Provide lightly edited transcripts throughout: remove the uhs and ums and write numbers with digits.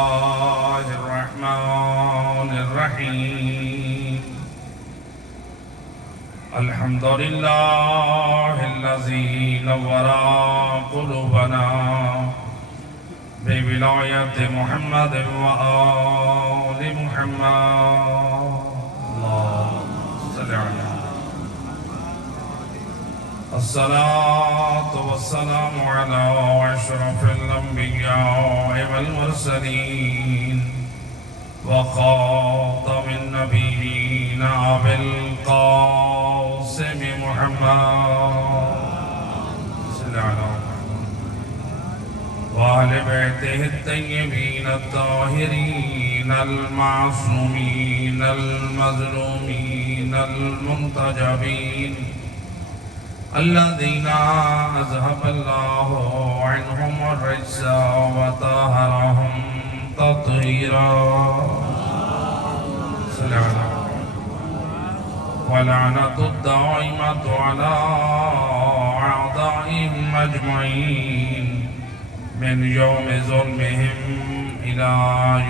الله الرحمن الرحيم الحمد لله الذي نور قلوبنا بولاية محمد وآل محمد اللهم صل على الصلاة والسلام على أشرف الأنبياء والمرسلين وخاتم النبيين أبي القاسم محمد صلى الله عليه وسلم وأهل بيته الطيبين الطاهرين المعصومين المظلومين المنتجبين الذين أذهب الله عنهم الرجس وطهرهم تطهيرا ولعنة الدائمة على أعدائهم أجمعين من يوم ظلمهم إلى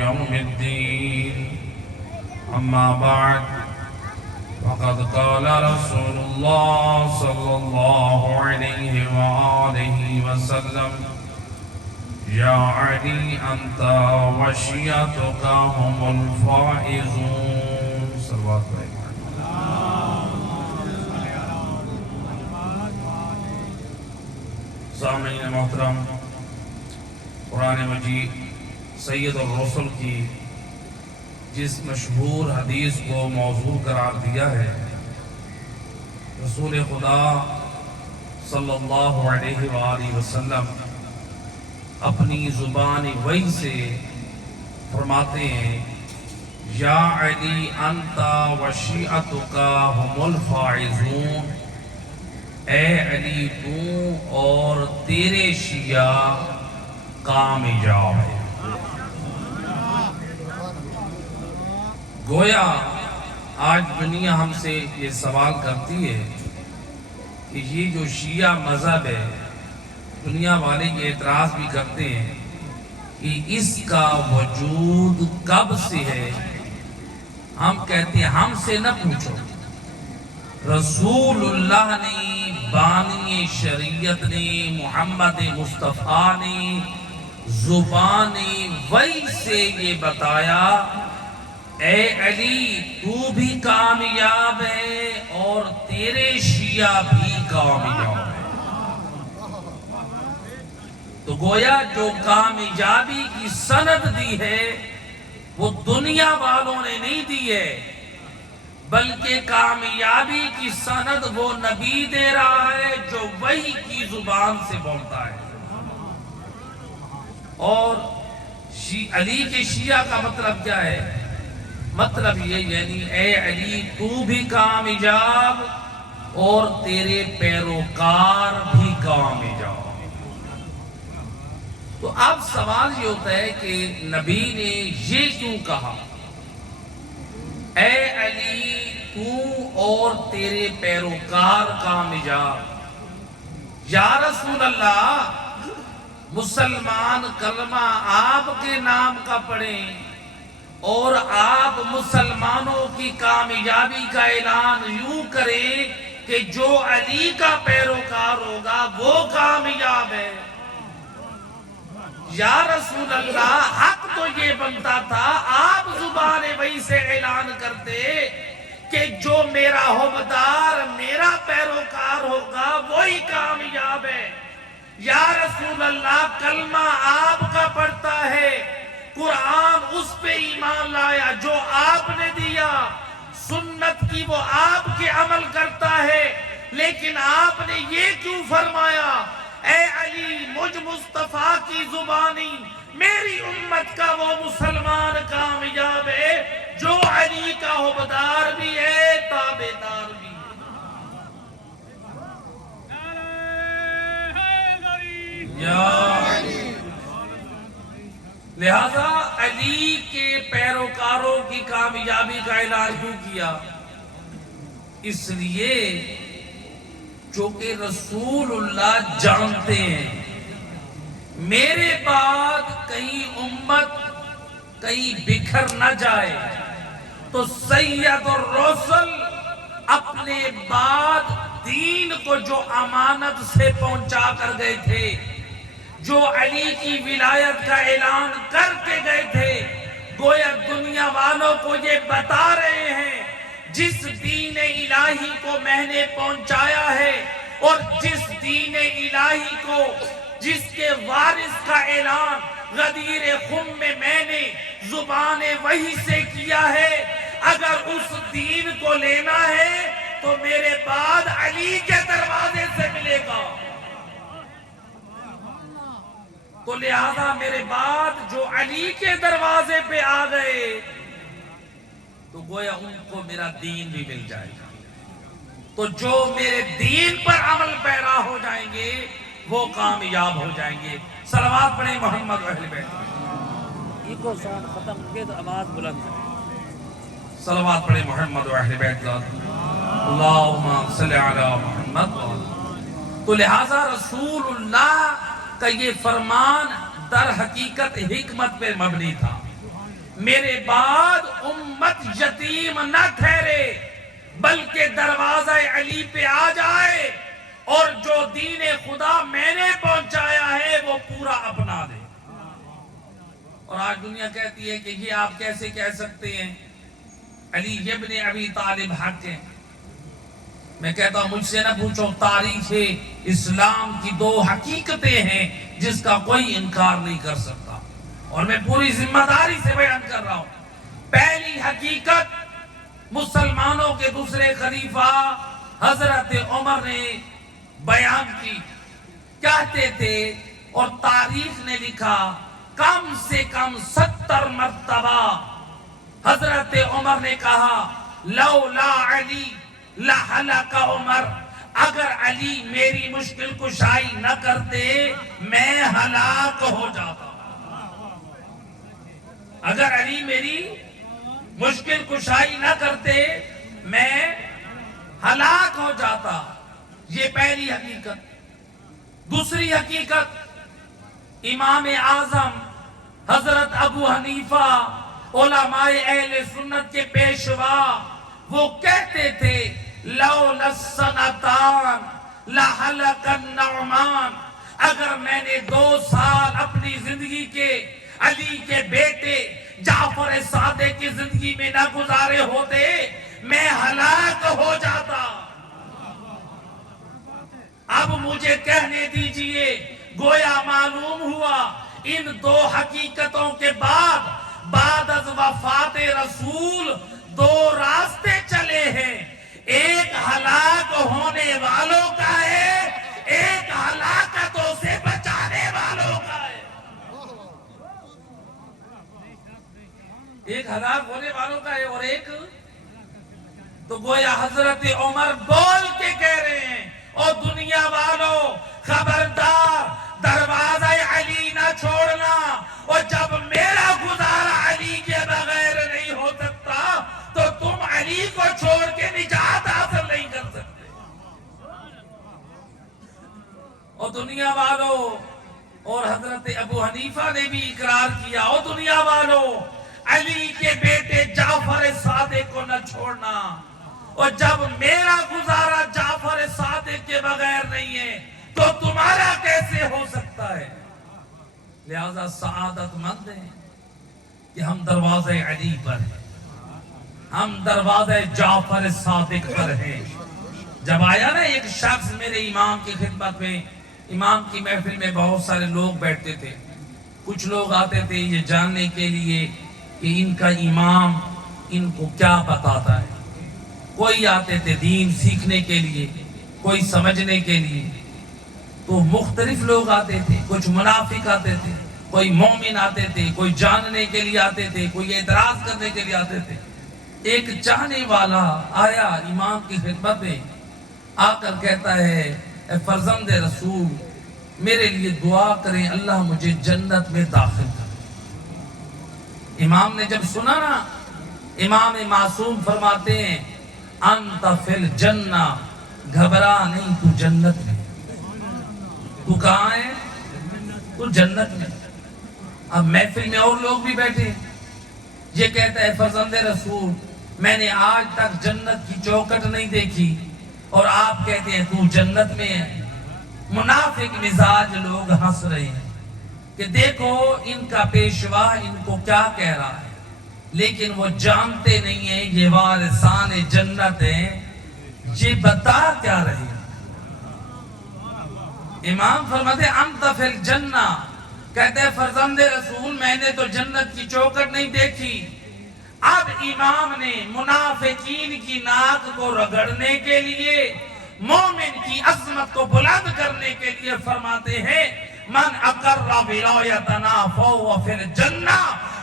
يوم الدين أما بعد وقد قال رسول الله صلى الله عليه وآله وسلم يا علي أنت وشيعتك هم الفائزون صلوات الله سامعین محترم، قرآن مجید سید الرسل کی جس مشہور حدیث کو موضوع قرار دیا ہے، رسول خدا صلی اللہ علیہ وآلہ وسلم اپنی زبان وحی سے فرماتے ہیں یا علی انت وشیعتک هم الفائزون، اے علی تو اور تیرے شیعہ کامیاب ہے۔ گویا آج دنیا ہم سے یہ سوال کرتی ہے کہ یہ جو شیعہ مذہب ہے، دنیا والے یہ اعتراض بھی کرتے ہیں کہ اس کا وجود کب سے ہے۔ ہم کہتے ہیں ہم سے نہ پوچھو، رسول اللہ نے، بانی شریعت نے، محمد مصطفیٰ نے زبان وحی سے یہ بتایا اے علی تو بھی کامیاب ہے اور تیرے شیعہ بھی کامیاب ہے۔ تو گویا جو کامیابی کی سند دی ہے وہ دنیا والوں نے نہیں دی ہے، بلکہ کامیابی کی سند وہ نبی دے رہا ہے جو وحی کی زبان سے بولتا ہے۔ اور علی کے شیعہ کا مطلب کیا ہے؟ مطلب یہ یعنی اے علی تو بھی کامیاب اور تیرے پیروکار بھی کامیاب۔ تو اب سوال یہ ہوتا ہے کہ نبی نے یہ کیوں کہا اے علی تو اور تیرے پیروکار کامیاب؟ یا رسول اللہ، مسلمان کلمہ آپ کے نام کا پڑھیں اور آپ مسلمانوں کی کامیابی کا اعلان یوں کریں کہ جو علی کا پیروکار ہوگا وہ کامیاب ہے۔ یا رسول اللہ، حق تو یہ بنتا تھا آپ زبان وحی سے اعلان کرتے کہ جو میرا حوبدار، میرا پیروکار ہوگا وہی کامیاب ہے۔ یا رسول اللہ، کلمہ آپ کا پڑھتا ہے، قرآن اس پہ ایمان لایا جو آپ نے دیا، سنت کی وہ آپ کے عمل کرتا ہے، لیکن آپ نے یہ کیوں فرمایا اے علی مجھ مصطفیٰ کی زبانی میری امت کا وہ مسلمان کامیاب ہے جو علی کا حوبدار بھی ہے، تابعدار بھی ہے۔ یا لہذا علی کے پیروکاروں کی کامیابی کا اعلان کیوں کیا؟ اس لیے چونکہ رسول اللہ جانتے ہیں میرے بعد کہیں امت کہیں بکھر نہ جائے، تو سید الرسل اپنے بعد دین کو جو امانت سے پہنچا کر گئے تھے، جو علی کی ولایت کا اعلان کر کے گئے تھے، گویا دنیا والوں کو یہ بتا رہے ہیں جس دین الہی کو میں نے پہنچایا ہے اور جس دین الہی کو، جس کے وارث کا اعلان غدیر خم میں نے زبان وحی سے کیا ہے، اگر اس دین کو لینا ہے تو میرے بعد علی کے دروازے سے ملے گا۔ تو لہذا میرے بعد جو علی کے دروازے پہ آ گئے تو گویا ان کو میرا دین بھی مل جائے گا۔ تو جو میرے دین پر عمل پیرا ہو جائیں گے وہ کامیاب ہو جائیں گے۔ صلوات پڑھیں محمد و اہل بیت۔ ایکو ساؤنڈ ختم کے تو آواز بلند ہے۔ صلوات پڑھیں محمد و اہل بیت۔ اللہم صلی علی محمد۔ تو لہذا رسول اللہ کا یہ فرمان در حقیقت حکمت پہ مبنی تھا۔ میرے بعد امت یتیم نہ ٹھہرے بلکہ دروازہ علی پہ آ جائے اور جو دین خدا میں نے پہنچایا ہے وہ پورا اپنا دے۔ اور آج دنیا کہتی ہے کہ یہ آپ کیسے کہہ سکتے ہیں علی ابن ابی طالب حق ہیں۔ میں کہتا ہوں مجھ سے نہ پوچھو، تاریخ اسلام کی دو حقیقتیں ہیں جس کا کوئی انکار نہیں کر سکتا، اور میں پوری ذمہ داری سے بیان کر رہا ہوں۔ پہلی حقیقت مسلمانوں کے دوسرے خلیفہ حضرت عمر نے بیان کی، کہتے تھے اور تاریخ نے لکھا کم سے کم 70 مرتبہ حضرت عمر نے کہا لولا علی لہلک عمر، اگر علی میری مشکل کشائی نہ کرتے میں ہلاک ہو جاتا۔ اگر علی میری مشکل کشائی نہ کرتے میں ہلاک ہو جاتا۔ یہ پہلی حقیقت۔ دوسری حقیقت، امام اعظم حضرت ابو حنیفہ علماء اہل سنت کے پیشوا وہ کہتے تھے لولا السنتان لہلک النعمان، اگر میں نے 2 سال اپنی زندگی کے علی کے بیٹے جعفر صادق کی زندگی میں نہ گزارے ہوتے میں ہلاک ہو جاتا۔ اب مجھے کہنے دیجئے، گویا معلوم ہوا ان 2 حقیقتوں کے بعد از وفات رسول 2 راستے چلے ہیں، ایک ہلاک ہونے والوں کا ہے، ایک ہلاکتوں سے بچانے والوں کا ہے۔ ایک ہلاک ہونے والوں کا ہے اور ایک، تو گویا حضرت عمر بول کے کہہ رہے ہیں اور دنیا والوں خبردار دروازہ علی نہ چھوڑنا، اور جب میرا گزارا علی کے بغیر نہیں ہو سکتا تو تم علی کو چھوڑ کے نجات حاصل نہیں کر سکتے۔ اور دنیا والوں، اور حضرت ابو حنیفہ نے بھی اقرار کیا، اور دنیا والوں علی کے بیٹے جعفر صادق کو نہ چھوڑنا، اور جب میرا گزارا جعفر صادق کے بغیر نہیں ہے تو تمہارا کیسے ہو سکتا ہے؟ لہذا سعادت مند ہیں کہ ہم دروازے علی پر ہیں، ہم دروازے جعفر صادق پر ہیں۔ جب آیا نا ایک شخص میرے امام کی خدمت میں، امام کی محفل میں بہت سارے لوگ بیٹھتے تھے، کچھ لوگ آتے تھے یہ جاننے کے لیے کہ ان کا امام ان کو کیا بتاتا ہے، کوئی آتے تھے دین سیکھنے کے لیے، کوئی سمجھنے کے لیے، تو مختلف لوگ آتے تھے، کچھ منافق آتے تھے، کوئی مومن آتے تھے، کوئی جاننے کے لیے آتے تھے، کوئی اعتراض کرنے کے لیے آتے تھے۔ ایک چاہنے والا آیا امام کی خدمت میں، آ کر کہتا ہے اے فرزند رسول میرے لیے دعا کریں اللہ مجھے جنت میں داخل کر۔ امام نے جب سنا نا، امام معصوم فرماتے ہیں انت فی الجنہ، گھبرا نہیں تو جنت میں۔ تو کہاں ہے؟ تو جنت میں۔ اب محفل میں اور لوگ بھی بیٹھے، یہ کہتا ہے فرزند رسول میں نے آج تک جنت کی چوکھٹ نہیں دیکھی، اور آپ کہتے ہیں تو جنت میں ہے۔ منافق مزاج لوگ ہنس رہے ہیں کہ دیکھو ان کا پیشوا ان کو کیا کہہ رہا ہے، لیکن وہ جانتے نہیں ہیں یہ وارثان جنت ہیں، یہ بتا کیا رہے ہیں۔ امام فرماتے انت فی الجنہ، کہتے ہیں فرزند رسول میں نے تو جنت کی چوکھٹ نہیں دیکھی۔ اب امام نے منافقین کی ناک کو رگڑنے کے لیے، مومن کی عظمت کو بلند کرنے کے لیے فرماتے ہیں من اقر ولایتنا فهو فی الجنہ،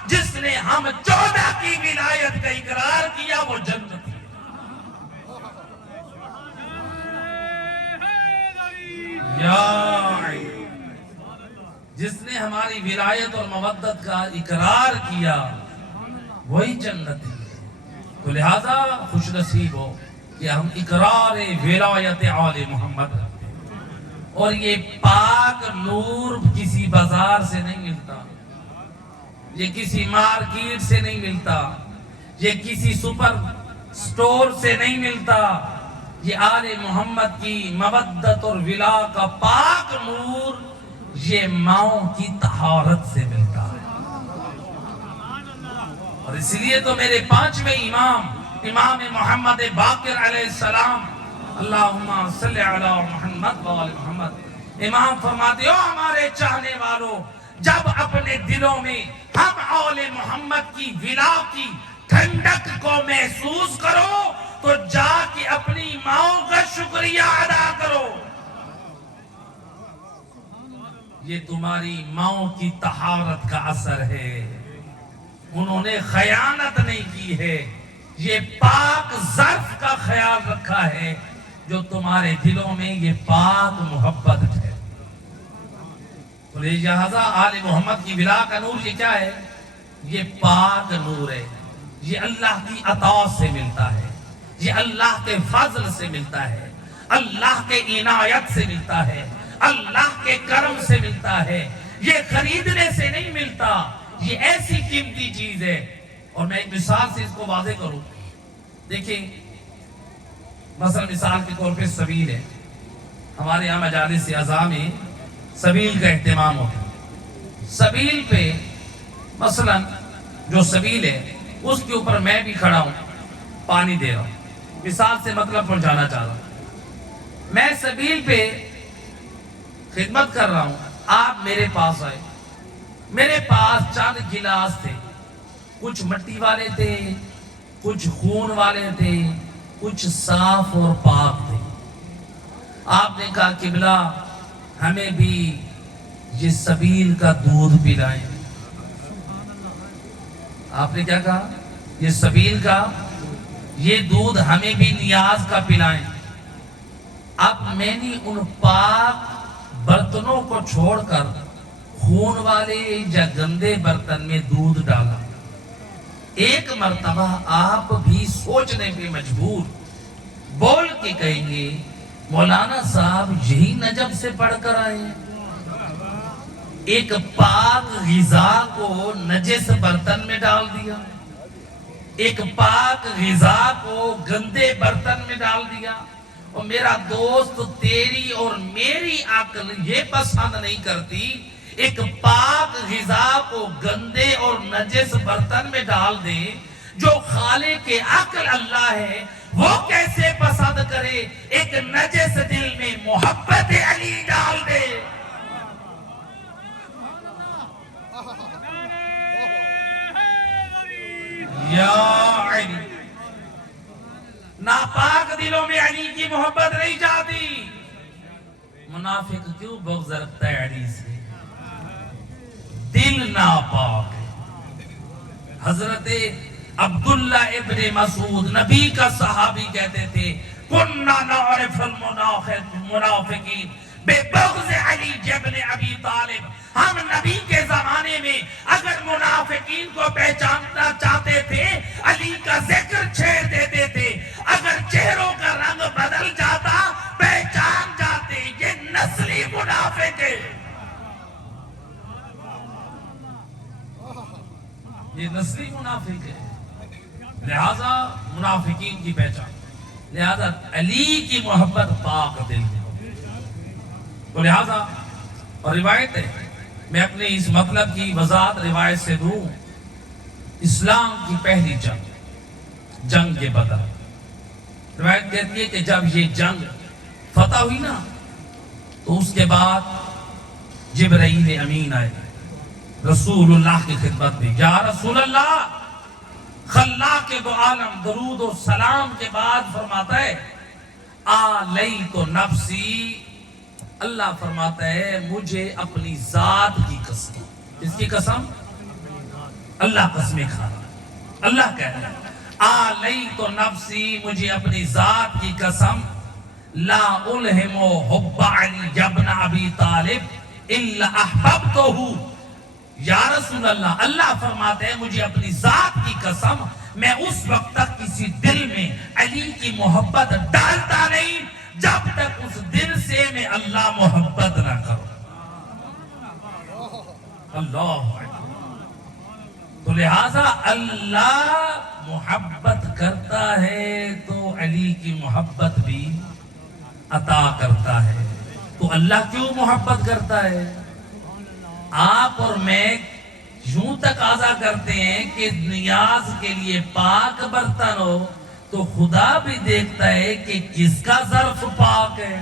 جس نے ہم 14 کی ولایت کا اقرار کیا وہ جنت ہے۔ جس نے ہماری ولایت اور مودت کا اقرار کیا وہی جنت ہے۔ تو لہذا خوش نصیب ہو کہ ہم اقرار ولایت آل محمد رکھتے ہیں، اور یہ پاک نور کسی بازار سے نہیں ملتا، یہ کسی مارکیٹ سے نہیں ملتا، یہ کسی سپر سٹور سے نہیں ملتا، یہ آل محمد کی مودت اور ولا کا پاک نور یہ ماؤں کی طہارت سے ملتا ہے۔ اور اس لیے تو میرے 5ویں امام محمد باقر علیہ السلام اللہم صلی علی محمد وآل محمد، امام فرماتے ہو ہمارے چاہنے والوں جب اپنے دلوں میں ہم آل محمد کی ولا کی ٹھنڈک کو محسوس کرو تو جا کے اپنی ماؤں کا شکریہ ادا کرو۔ یہ تمہاری ماؤں کی طہارت کا اثر ہے، انہوں نے خیانت نہیں کی ہے، یہ پاک ظرف کا خیال رکھا ہے جو تمہارے دلوں میں یہ پاک محبت ہے۔ تو لہذا آل محمد کی ولا کا نور یہ کیا ہے؟ یہ پاک نور ہے، یہ اللہ کی عطا سے ملتا ہے، یہ اللہ کے فضل سے ملتا ہے، اللہ کے عنایت سے ملتا ہے، اللہ کے کرم سے ملتا ہے، یہ خریدنے سے نہیں ملتا، یہ ایسی قیمتی چیز ہے۔ اور میں ایک مثال سے اس کو واضح کروں، دیکھیں مثلا مثال کے طور پہ سبیل ہے، ہمارے یہاں مجالس اعضاء میں سبیل کا اہتمام ہوتا ہے۔ سبیل پہ مثلا جو سبیل ہے اس کے اوپر میں بھی کھڑا ہوں، پانی دے رہا ہوں، مثال سے مطلب پہنچانا چاہ رہا ہوں، میں سبیل پہ خدمت کر رہا ہوں، آپ میرے پاس آئے، میرے پاس چند گلاس تھے، کچھ مٹی والے تھے، کچھ خون والے تھے، کچھ صاف اور پاک تھے۔ آپ نے کہا قبلہ ہمیں بھی یہ سبیل کا دودھ پلائیں۔ آپ نے کیا کہا؟ یہ سبیل کا یہ دودھ ہمیں بھی نیاز کا پلائیں۔ اب میں نے ان پاک برتنوں کو چھوڑ کر خون والے یا گندے برتن میں دودھ ڈالا۔ ایک مرتبہ آپ بھی سوچنے پہ مجبور، بول کے کہیں گے مولانا صاحب یہی نجف سے پڑھ کر آئے ہیں، ایک پاک غذا کو نجس برتن میں ڈال دیا، ایک پاک غذا کو گندے برتن میں ڈال دیا۔ اور میرا دوست تیری اور میری عقل یہ پسند نہیں کرتی ایک پاک غذا کو گندے اور نجس برتن میں ڈال دے، جو خالق عقل اللہ ہے وہ کیسے پسند کرے ایک نجس دل میں محبت علی ڈال دے۔ یا علی، ناپاک دلوں میں علی کی محبت نہیں جاتی۔ منافق کیوں بغض رکھتا ہے علی سے؟ دل ناپاک ہے۔ حضرت عبداللہ ابن مسعود نبی کا صحابی کہتے تھے کننا نعرف المنافقین ببغض علی ابن ابی طالب، ہم نبی کے زمانے میں اگر منافقین کو پہچاننا چاہتے تھے علی کا ذکر چھیڑ دیتے تھے، اگر چہروں کا رنگ بدل جاتا پہچان جاتے یہ نسلی منافق ہے، یہ اصلی منافق ہے، لہذا منافقین کی پہچان، لہذا علی کی محبت پاک دل میں ہو، تو لہذا اور روایت ہے، میں اپنے اس مطلب کی وضاحت روایت سے دوں، اسلام کی پہلی جنگ بدر، روایت کہتی ہے کہ جب یہ جنگ فتح ہوئی نا تو اس کے بعد جبرائیل امین آئے رسول اللہ کی خدمت میں، یا رسول اللہ، خلاق دو عالم درود و سلام کے بعد فرماتا ہے آلیت نفسی، اللہ فرماتا ہے مجھے اپنی ذات کی قسم، اس کی قسم اللہ قسمیں کھا رہا ہے، اللہ کہہ رہا ہے آلیت نفسی، مجھے اپنی ذات کی قسم، لا الہم حب علی ابن ابی طالب الا احببتہ، یا رسول اللہ، اللہ فرماتے ہیں مجھے اپنی ذات کی قسم، میں اس وقت تک کسی دل میں علی کی محبت ڈالتا نہیں جب تک اس دل سے میں اللہ محبت نہ کروں، اللہ تو لہذا اللہ محبت کرتا ہے تو علی کی محبت بھی عطا کرتا ہے، تو اللہ کیوں محبت کرتا ہے؟ آپ اور میں یوں تقاضا کرتے ہیں کہ نیاز کے لیے پاک برتن ہو، تو خدا بھی دیکھتا ہے کہ کس کا ظرف پاک ہے،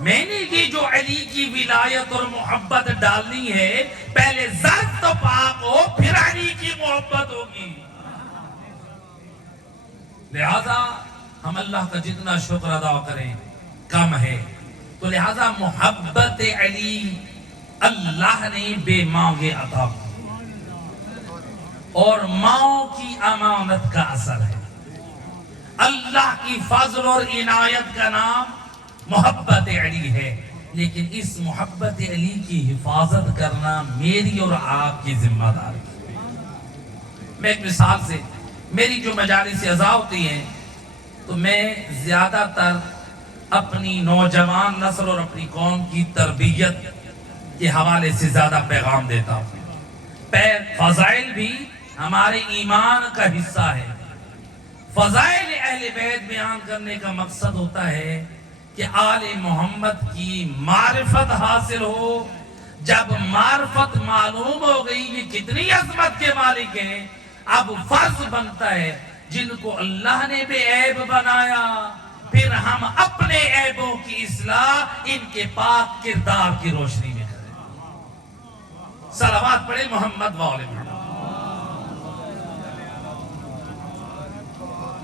میں نے یہ جو علی کی ولایت اور محبت ڈالنی ہے، پہلے ظرف تو پاک ہو پھر علی کی محبت ہوگی، لہذا ہم اللہ کا جتنا شکر ادا کریں کم ہے، تو لہذا محبت علی اللہ نے بے مانگے عطا کی، اور ماؤں کی امانت کا اثر ہے، اللہ کی فضل اور عنایت کا نام محبت علی ہے، لیکن اس محبت علی کی حفاظت کرنا میری اور آپ کی ذمہ داری ہے۔ میں ایک مثال سے، میری جو مجالس اعزاء ہوتی ہیں تو میں زیادہ تر اپنی نوجوان نسل اور اپنی قوم کی تربیت کے حوالے سے زیادہ پیغام دیتا ہوں، فضائل بھی ہمارے ایمان کا حصہ ہے، فضائل اہل بیت بیان کرنے کا مقصد ہوتا ہے کہ آل محمد کی معرفت حاصل ہو، جب معرفت معلوم ہو گئی یہ کتنی عظمت کے مالک ہیں، اب فرض بنتا ہے جن کو اللہ نے بے عیب بنایا، پھر ہم اپنے عیبوں کی اصلاح ان کے پاک کردار کی روشنی میں کریں، صلوات پڑھیں محمد وآل محمد۔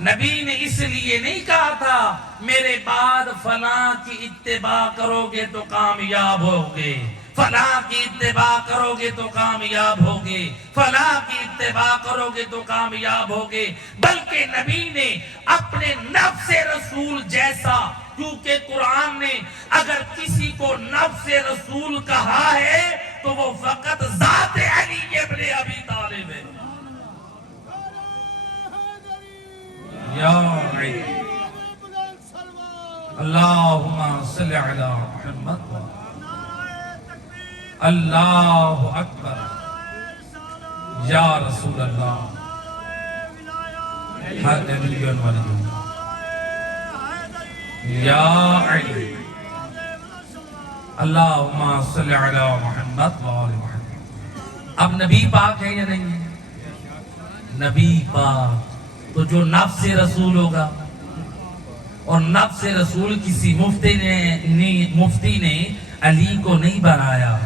نبی نے اس لیے نہیں کہا تھا میرے بعد فلاں کی اتباع کرو گے تو کامیاب ہوگے، فلاں کی اتباع کرو گے تو کامیاب ہوگے، فلاں کی اتباع کرو گے تو کامیاب ہوگے، بلکہ نبی نے اپنے نفس رسول جیسا، کیونکہ قرآن نے اگر کسی کو نفس رسول کہا ہے تو وہ فقط ذات علی ابن ابی طالب ہے، یا علی اللہم صلی علی محمد، اللہ اکبر، یا رسول اللہ، حاضر یا علی، اللہم صلی علی محمد وآل محمد۔ اب نبی پاک ہے یا نہیں ہے؟ نبی پاک تو جو نفس رسول ہوگا، اور نفس رسول کسی مفتی نے علی کو نہیں بنایا،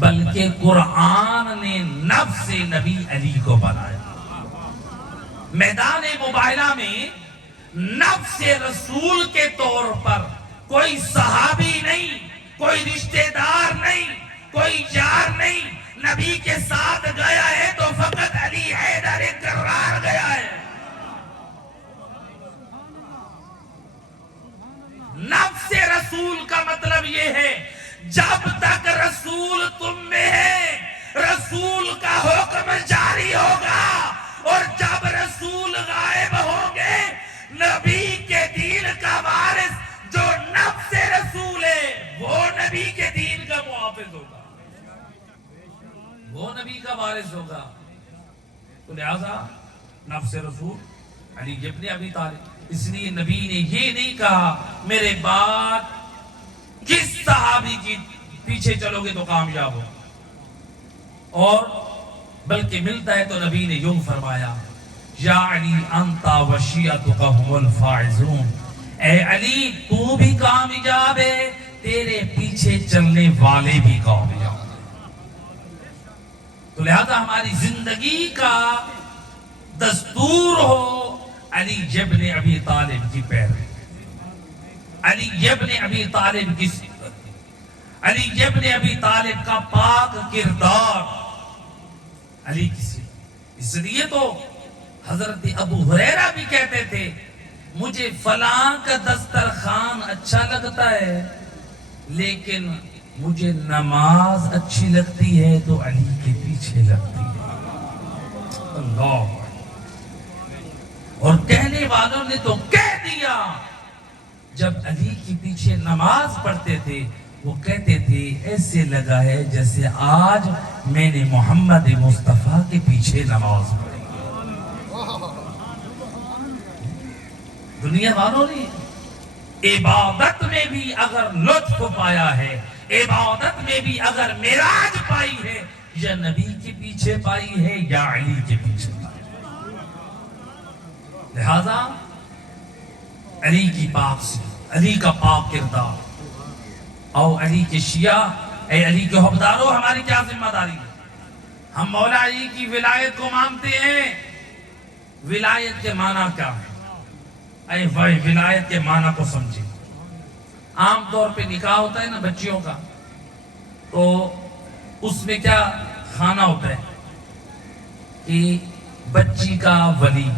بلکہ قرآن نے نفس نبی علی کو بنایا، میدان مباہلہ میں نفس رسول کے طور پر کوئی صحابی نہیں، کوئی رشتہ دار نہیں، کوئی یار نہیں، نبی کے ساتھ گیا ہے تو فقط علی حیدر کرار گیا ہے، نفس رسول کا مطلب یہ ہے جب تک رسول تم میں ہے رسول کا حکم جاری ہوگا، اور جب رسول غائب ہوں گے نبی کے دین کا وارث جو نفس رسول ہے وہ نبی کے دین کا محافظ ہوگا، وہ نبی کا وارث وارث ہوگا. تو لہذا نفس رسول علی ابن ابی طالب. اس لیے نبی نے یہ نہیں کہا میرے بعد کس صحابی کی پیچھے چلو گے تو کامیاب ہو، اور بلکہ ملتا ہے تو نبی نے یوں فرمایا یا علی انتا وشیعتک هم الفائزون. اے علی تو بھی کامیاب ہے، تیرے پیچھے چلنے والے بھی کامیاب ہیں. تو لہذا ہماری زندگی کا دستور ہو علی ابن ابی طالب کی پیروی، علی ابن ابی طالب کی صفت، علی ابن ابی طالب کا پاک کردار، علی کی صفت. اس لیے تو حضرت ابو ہریرہ بھی کہتے تھے مجھے فلاں کا دسترخوان اچھا لگتا ہے لیکن مجھے نماز اچھی لگتی ہے تو علی کے پیچھے لگتی ہے. اللہ. اور کہنے والوں نے تو کہہ دیا جب علی کے پیچھے نماز پڑھتے تھے وہ کہتے تھے ایسے لگا ہے جیسے آج میں نے محمد مصطفیٰ کے پیچھے نماز پڑھی. دنیا والوں نے عبادت میں بھی اگر لطف پایا ہے، عبادت میں بھی اگر معراج پائی ہے، یا نبی کے پیچھے پائی ہے یا علی کے پیچھے پائی ہے. لہذا علی کی پاک سے، علی کا پاک کردار. او علی کے شیعہ، اے علی کے حبداروں، ہماری کیا ذمہ داری ہے؟ ہم مولا علی کی ولایت کو مانتے ہیں. ولایت کے معنی کیا ہے؟ اے بھائی ولایت کے معنی کو سمجھیں. عام طور پہ نکاح ہوتا ہے نا بچیوں کا، تو اس میں کیا خانہ ہوتا ہے کہ بچی کا ولی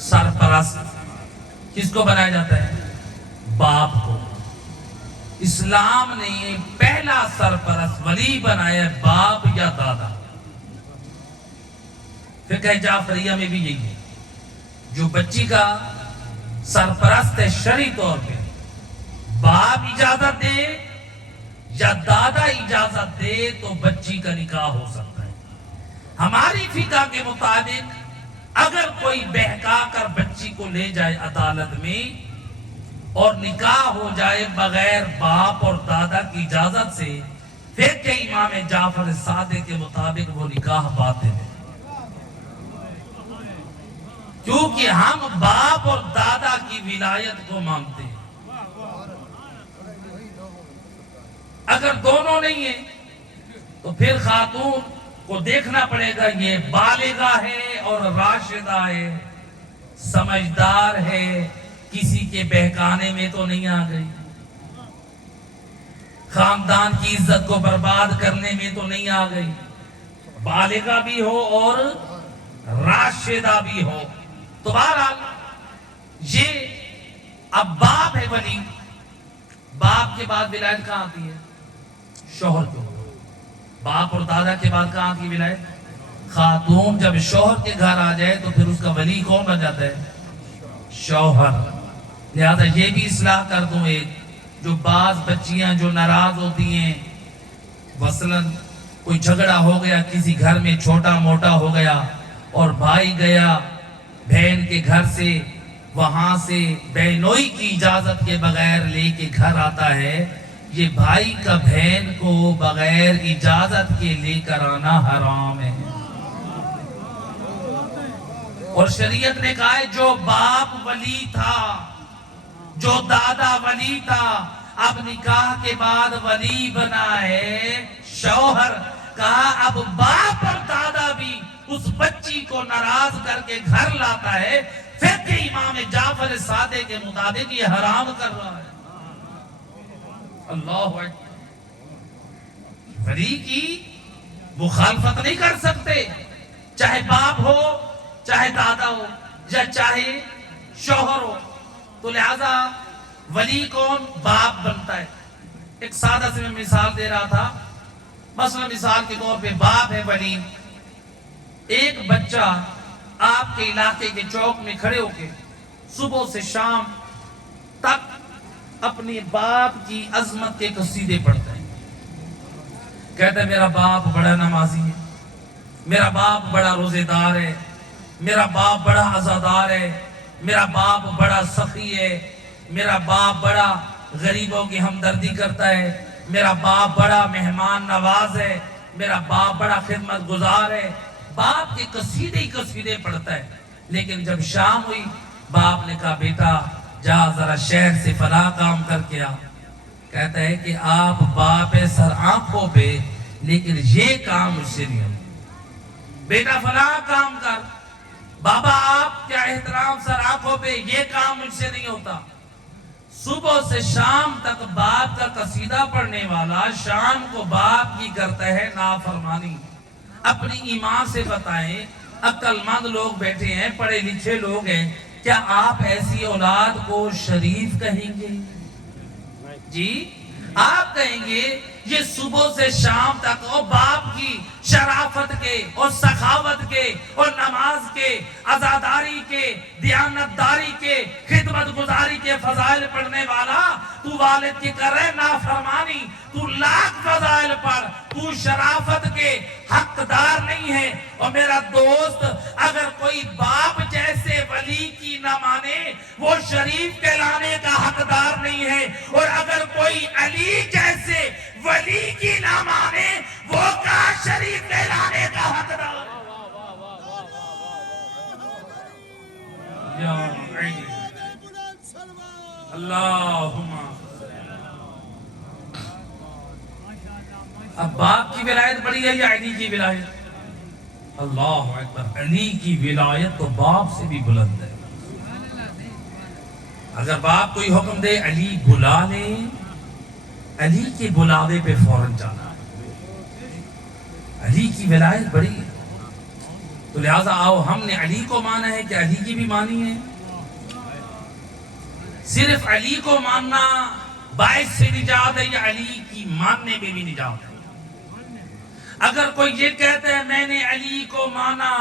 سرپرست کس کو بنایا جاتا ہے؟ باپ کو. اسلام نے پہلا سرپرست ولی بنایا باپ یا دادا. فقہ جعفریہ میں بھی یہی ہے. جو بچی کا سرپرست ہے شرعی طور پہ، باپ اجازت دے یا دادا اجازت دے تو بچی کا نکاح ہو سکتا ہے. ہماری فقہ کے مطابق اگر کوئی بہکا کر بچی کو لے جائے عدالت میں اور نکاح ہو جائے بغیر باپ اور دادا کی اجازت سے، پھر کہ امام جعفر صادق کے مطابق وہ نکاح باطل ہے. کیونکہ ہم باپ اور دادا کی ولایت کو مانتے ہیں. اگر دونوں نہیں ہیں تو پھر خاتون کو دیکھنا پڑے گا یہ بالغہ ہے اور راشدہ ہے، سمجھدار ہے، کسی کے بہکانے میں تو نہیں آ گئی، خاندان کی عزت کو برباد کرنے میں تو نہیں آ گئی، بالغہ بھی ہو اور راشدہ بھی ہو. تو بہرحال یہ اب باپ ہے ولی. باپ کے بعد ولایت کہاں آتی ہے؟ شوہر کے. باپ اور دادا کے بعد کہاں کی ولایت؟ خاتون جب شوہر کے گھر آ جائے تو پھر اس کا ولی کون بن جاتا ہے؟ شوہر. لہذا یہ بھی اصلاح کر دوں ایک، جو بعض بچیاں جو ناراض ہوتی ہیں، مثلاً کوئی جھگڑا ہو گیا کسی گھر میں، چھوٹا موٹا ہو گیا اور بھائی گیا بہن کے گھر سے، وہاں سے بہنوئی کی اجازت کے بغیر لے کے گھر آتا ہے، یہ بھائی کا بہن کو بغیر اجازت کے لے کر آنا حرام ہے. اور شریعت نے کہا ہے جو باپ ولی تھا، جو دادا ولی تھا، اب نکاح کے بعد ولی بنا ہے شوہر. کہا اب باپ اور دادا بھی اس بچی کو ناراض کر کے گھر لاتا ہے، پھر کہ امام جعفر صادق کے مطابق یہ حرام کر رہا ہے. اللہ اکبر. ولی کی مخالفت نہیں کر سکتے، چاہے باپ ہو، چاہے دادا ہو، یا چاہے شوہر ہو. تو لہذا ولی کون؟ باپ بنتا ہے. ایک سادہ سے میں مثال دے رہا تھا. مثلا مثال کے طور پہ باپ ہے ولی. ایک بچہ آپ کے علاقے کے چوک میں کھڑے ہو کے صبح سے شام تک اپنے باپ کی عظمت کے قصیدے پڑھتا ہے. کہتا ہے میرا باپ بڑا نمازی ہے، میرا باپ بڑا روزے دار ہے، میرا باپ بڑا عزادار ہے، میرا باپ بڑا سخی ہے، میرا باپ بڑا غریبوں کی ہمدردی کرتا ہے، میرا باپ بڑا مہمان نواز ہے، میرا باپ بڑا خدمت گزار ہے۔ باپ کے قصیدے ہی قصیدے پڑھتا ہے۔ لیکن جب شام ہوئی باپ نے کہا بیٹا جا ذرا شہر سے فلاں کام کر کے آ۔ کہتا ہے کہ آپ باپ سر آنکھوں پہ، لیکن یہ کام مجھ سے نہیں ہوتا۔ بیٹا فلاں کام کر، بابا آپ کیا احترام سر آنکھوں پہ، یہ کام مجھ سے نہیں ہوتا۔ صبح سے شام تک باپ کا قصیدہ پڑھنے والا شام کو باپ کی کرتا ہے نافرمانی۔ اپنی ایمان سے بتائیں، عقل مند لوگ بیٹھے ہیں، پڑھے لکھے لوگ ہیں، کیا آپ ایسی اولاد کو شریف کہیں گے؟ جی آپ کہیں گے یہ صبح سے شام تک اور باپ کی شرافت کے اور سخاوت کے اور نماز کے، عزاداری کے، دیانتداری کے، خدمت گزاری کے فضائل پڑھنے والا، تو والد کی کر رہے نافرمانی، تو لاکھ فضائل پڑھ، تو شرافت کے حقدار نہیں ہے۔ اور میرا دوست اگر کوئی باپ جیسے ولی کی نہ مانے وہ شریف کہلانے کا حقدار نہیں ہے، اور اگر کوئی علی جیسے ولی کی نہ مانے وہ کا شریف کہلانے کا حقدار۔ یا علی اللہم۔ اب باپ کی ولایت بڑی ہے یا علی کی ولایت؟ اللہ اکبر، علی کی ولایت تو باپ سے بھی بلند ہے۔ اگر باپ کوئی حکم دے علی بلا لے، علی کے بلاوے پہ فوراً جانا۔ علی کی ولایت بڑی ہے، تو لہٰذا آؤ ہم نے علی کو مانا ہے کہ علی کی بھی مانی ہے۔ صرف علی کو ماننا باعث سے نجات ہے یا علی کی ماننے میں بھی نجات ہے؟ اگر کوئی یہ کہتا ہے میں نے علی کو مانا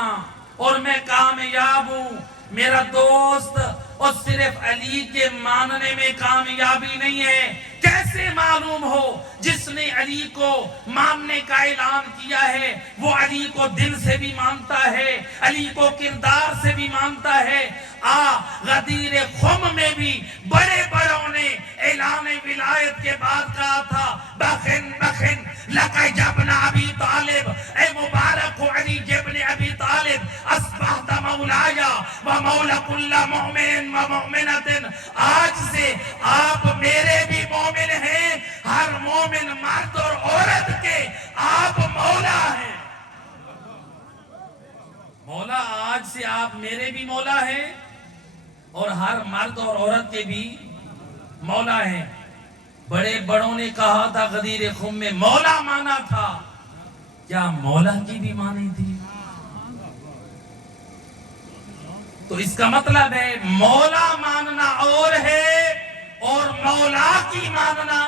اور میں کامیاب ہوں، میرا دوست اور صرف علی کے ماننے میں کامیابی نہیں ہے۔ کیسے معلوم ہو جس نے علی کو ماننے کا اعلان کیا ہے وہ علی کو دل سے بھی مانتا ہے، علی کو کردار سے بھی مانتا ہے؟ غدیر خم میں بھی بڑے بڑوں نے اعلان ولایت کے بعد کہا تھا بخن بخن لقد جبن ابی طالب، اے مبارک ہو علی جبن ابی طالب، اصبحت مولایا و مولا کل مؤمن و مؤمنۃ، آج سے آپ میرے بھی مومن ہیں، ہر مومن مرد اور عورت کے آپ مولا ہیں۔ مولا آج سے آپ میرے بھی مولا ہیں اور ہر مرد اور عورت کے بھی مولا ہیں۔ بڑے بڑوں نے کہا تھا غدیر خم میں مولا مانا تھا، کیا مولا کی بھی مانی تھی؟ تو اس کا مطلب ہے مولا ماننا اور ہے اور مولا کی ماننا۔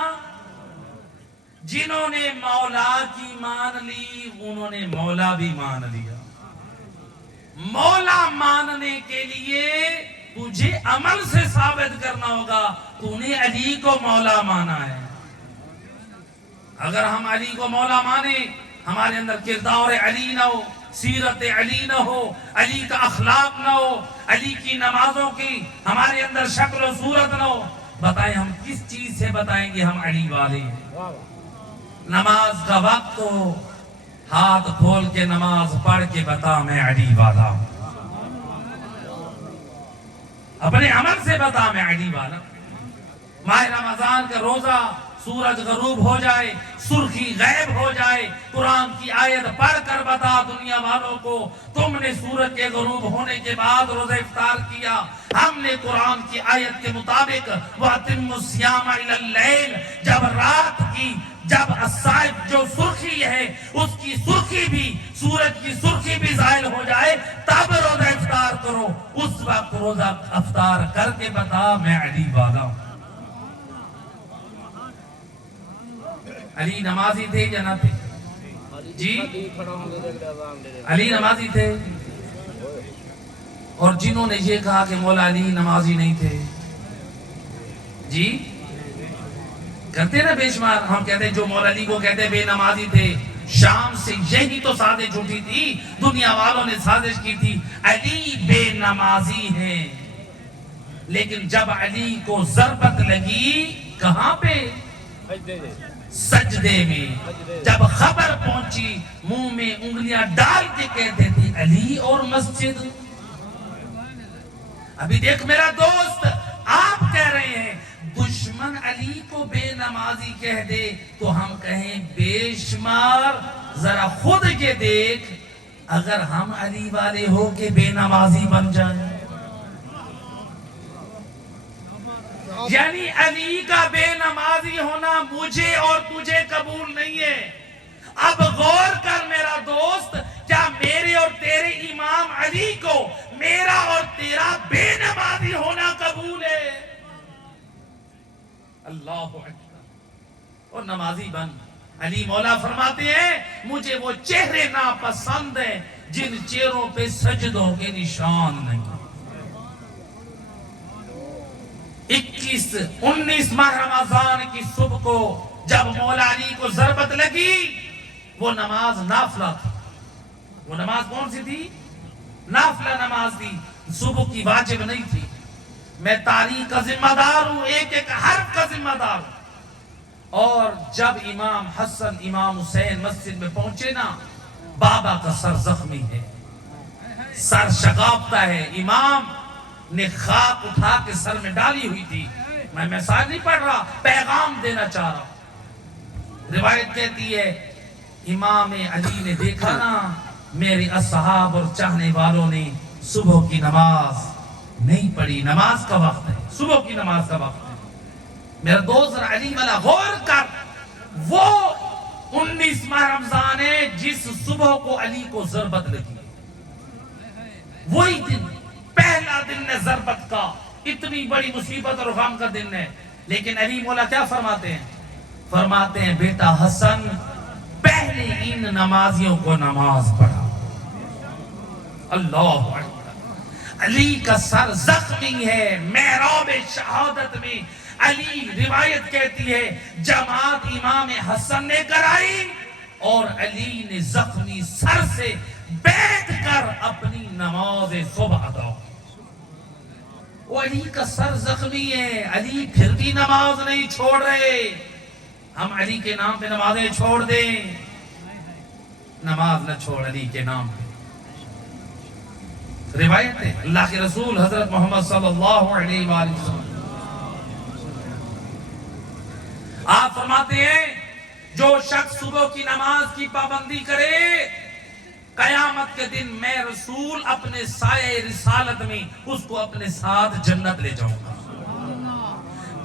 جنہوں نے مولا کی مان لی انہوں نے مولا بھی مان لیا۔ مولا ماننے کے لیے تجھے عمل سے ثابت کرنا ہوگا تو نے علی کو مولا مانا ہے۔ اگر ہم علی کو مولا مانے، ہمارے اندر کردار علی نہ ہو، سیرت علی نہ ہو، علی کا اخلاق نہ ہو، علی کی نمازوں کی ہمارے اندر شکل و صورت نہ ہو، بتائیں ہم کس چیز سے بتائیں گے ہم علی والے ہیں؟ نماز کا وقت ہو، ہاتھ کھول کے نماز پڑھ کے بتا میں علی والا ہوں۔ اپنے عمل سے بتا میں علی والا ہوں۔ ماہ رمضان کا روزہ سورج غروب ہو جائے، سرخی غائب ہو جائے، قرآن کی آیت پڑھ کر بتا دنیا والوں کو تم نے سورج کے غروب ہونے کے بعد روزہ افطار کیا۔ ہم نے قرآن کی آیت کے مطابق وَأَتِمُّوا الصِّيَامَ إِلَى اللَّيْلِ، جب رات کی جب الصائب جو سرخی ہے اس کی سرخی بھی، سورج کی سرخی بھی زائل ہو جائے تب روزہ افطار کرو۔ اس وقت روزہ افطار کر کے بتا میں علی والا ہوں۔ علی نمازی تھے یا نہ تھے؟ جی علی نمازی تھے، اور جنہوں نے یہ کہا کہ مولا علی نمازی نہیں تھے، جی کرتے نا بے شمار، ہم کہتے ہیں جو مولا علی کو کہتے بے نمازی تھے، شام سے یہی تو سازش اٹھی تھی، دنیا والوں نے سازش کی تھی علی بے نمازی ہے، لیکن جب علی کو ضربت لگی کہاں پہ؟ سجدے میں۔ جب خبر پہنچی منہ میں انگلیاں ڈال کے کہتے تھے علی اور مسجد۔ ابھی دیکھ میرا دوست، آپ کہہ رہے ہیں دشمن علی کو بے نمازی کہہ دے تو ہم کہیں بے شمار، ذرا خود یہ دیکھ اگر ہم علی والے ہو کے بے نمازی بن جائیں، یعنی علی کا بے نمازی ہونا مجھے اور تجھے قبول نہیں ہے۔ اب غور کر میرا دوست، کیا میرے اور تیرے امام علی کو میرا اور تیرا بے نمازی ہونا قبول ہے؟ اللہ اکبر، اور نمازی بن۔ علی مولا فرماتے ہیں مجھے وہ چہرے ناپسند ہیں جن چہروں پہ سجدوں کے نشان نہیں۔ 19 ماہ رمضان کی صبح کو جب مولا علی کو ضربت لگی، وہ نماز نافلہ تھی۔ وہ نماز کون سی تھی؟ نافلہ نماز تھی، صبح کی واجب نہیں تھی۔ میں تاریخ کا ذمہ دار ہوں، ایک ایک حرف کا ذمہ دار ہوں۔ اور جب امام حسن امام حسین مسجد میں پہنچے نا، بابا کا سر زخمی ہے، سر شگافتہ ہے، امام نے خاک اٹھا کے سر میں ڈالی ہوئی تھی۔ میں مثال نہیں پڑھ رہا، پیغام دینا چاہ رہا ہوں۔ روایت کہتی ہے امام علی نے دیکھا نا میرے اصحاب اور چاہنے والوں نے صبح کی نماز نہیں پڑھی، نماز کا وقت ہے، صبح کی نماز کا وقت ہے۔ میرا دوست علی والا غور کر، وہ 19 ماہ رمضان ہے جس صبح کو علی کو ضربت لگی، وہی دن، پہلا دن ہے ضربت کا، اتنی بڑی مصیبت اور غم کا دن ہے۔ لیکن علی مولا کیا فرماتے ہیں؟ فرماتے ہیں بیٹا حسن پہلے ان نمازیوں کو نماز پڑھا۔ اللہ اکبر، علی کا سر زخمی ہے۔ محراب شہادت میں علی، روایت کہتی ہے جماعت امام حسن نے کرائی اور علی نے زخمی سر سے بیٹھ کر اپنی نماز صبح ادا کی۔ وہ علی کا سر زخمی ہے، علی پھر بھی نماز نہیں چھوڑ رہے۔ ہم علی کے نام پہ نمازیں چھوڑ دیں؟ نماز نہ چھوڑ علی کے نام پہ۔ روایت ہے اللہ کے رسول حضرت محمد صلی اللہ علیہ وآلہ وسلم آپ فرماتے ہیں جو شخص صبح کی نماز کی پابندی کرے، قیامت کے دن میں رسول اپنے سایہ رسالت میں اس کو اپنے ساتھ جنت لے جاؤں گا۔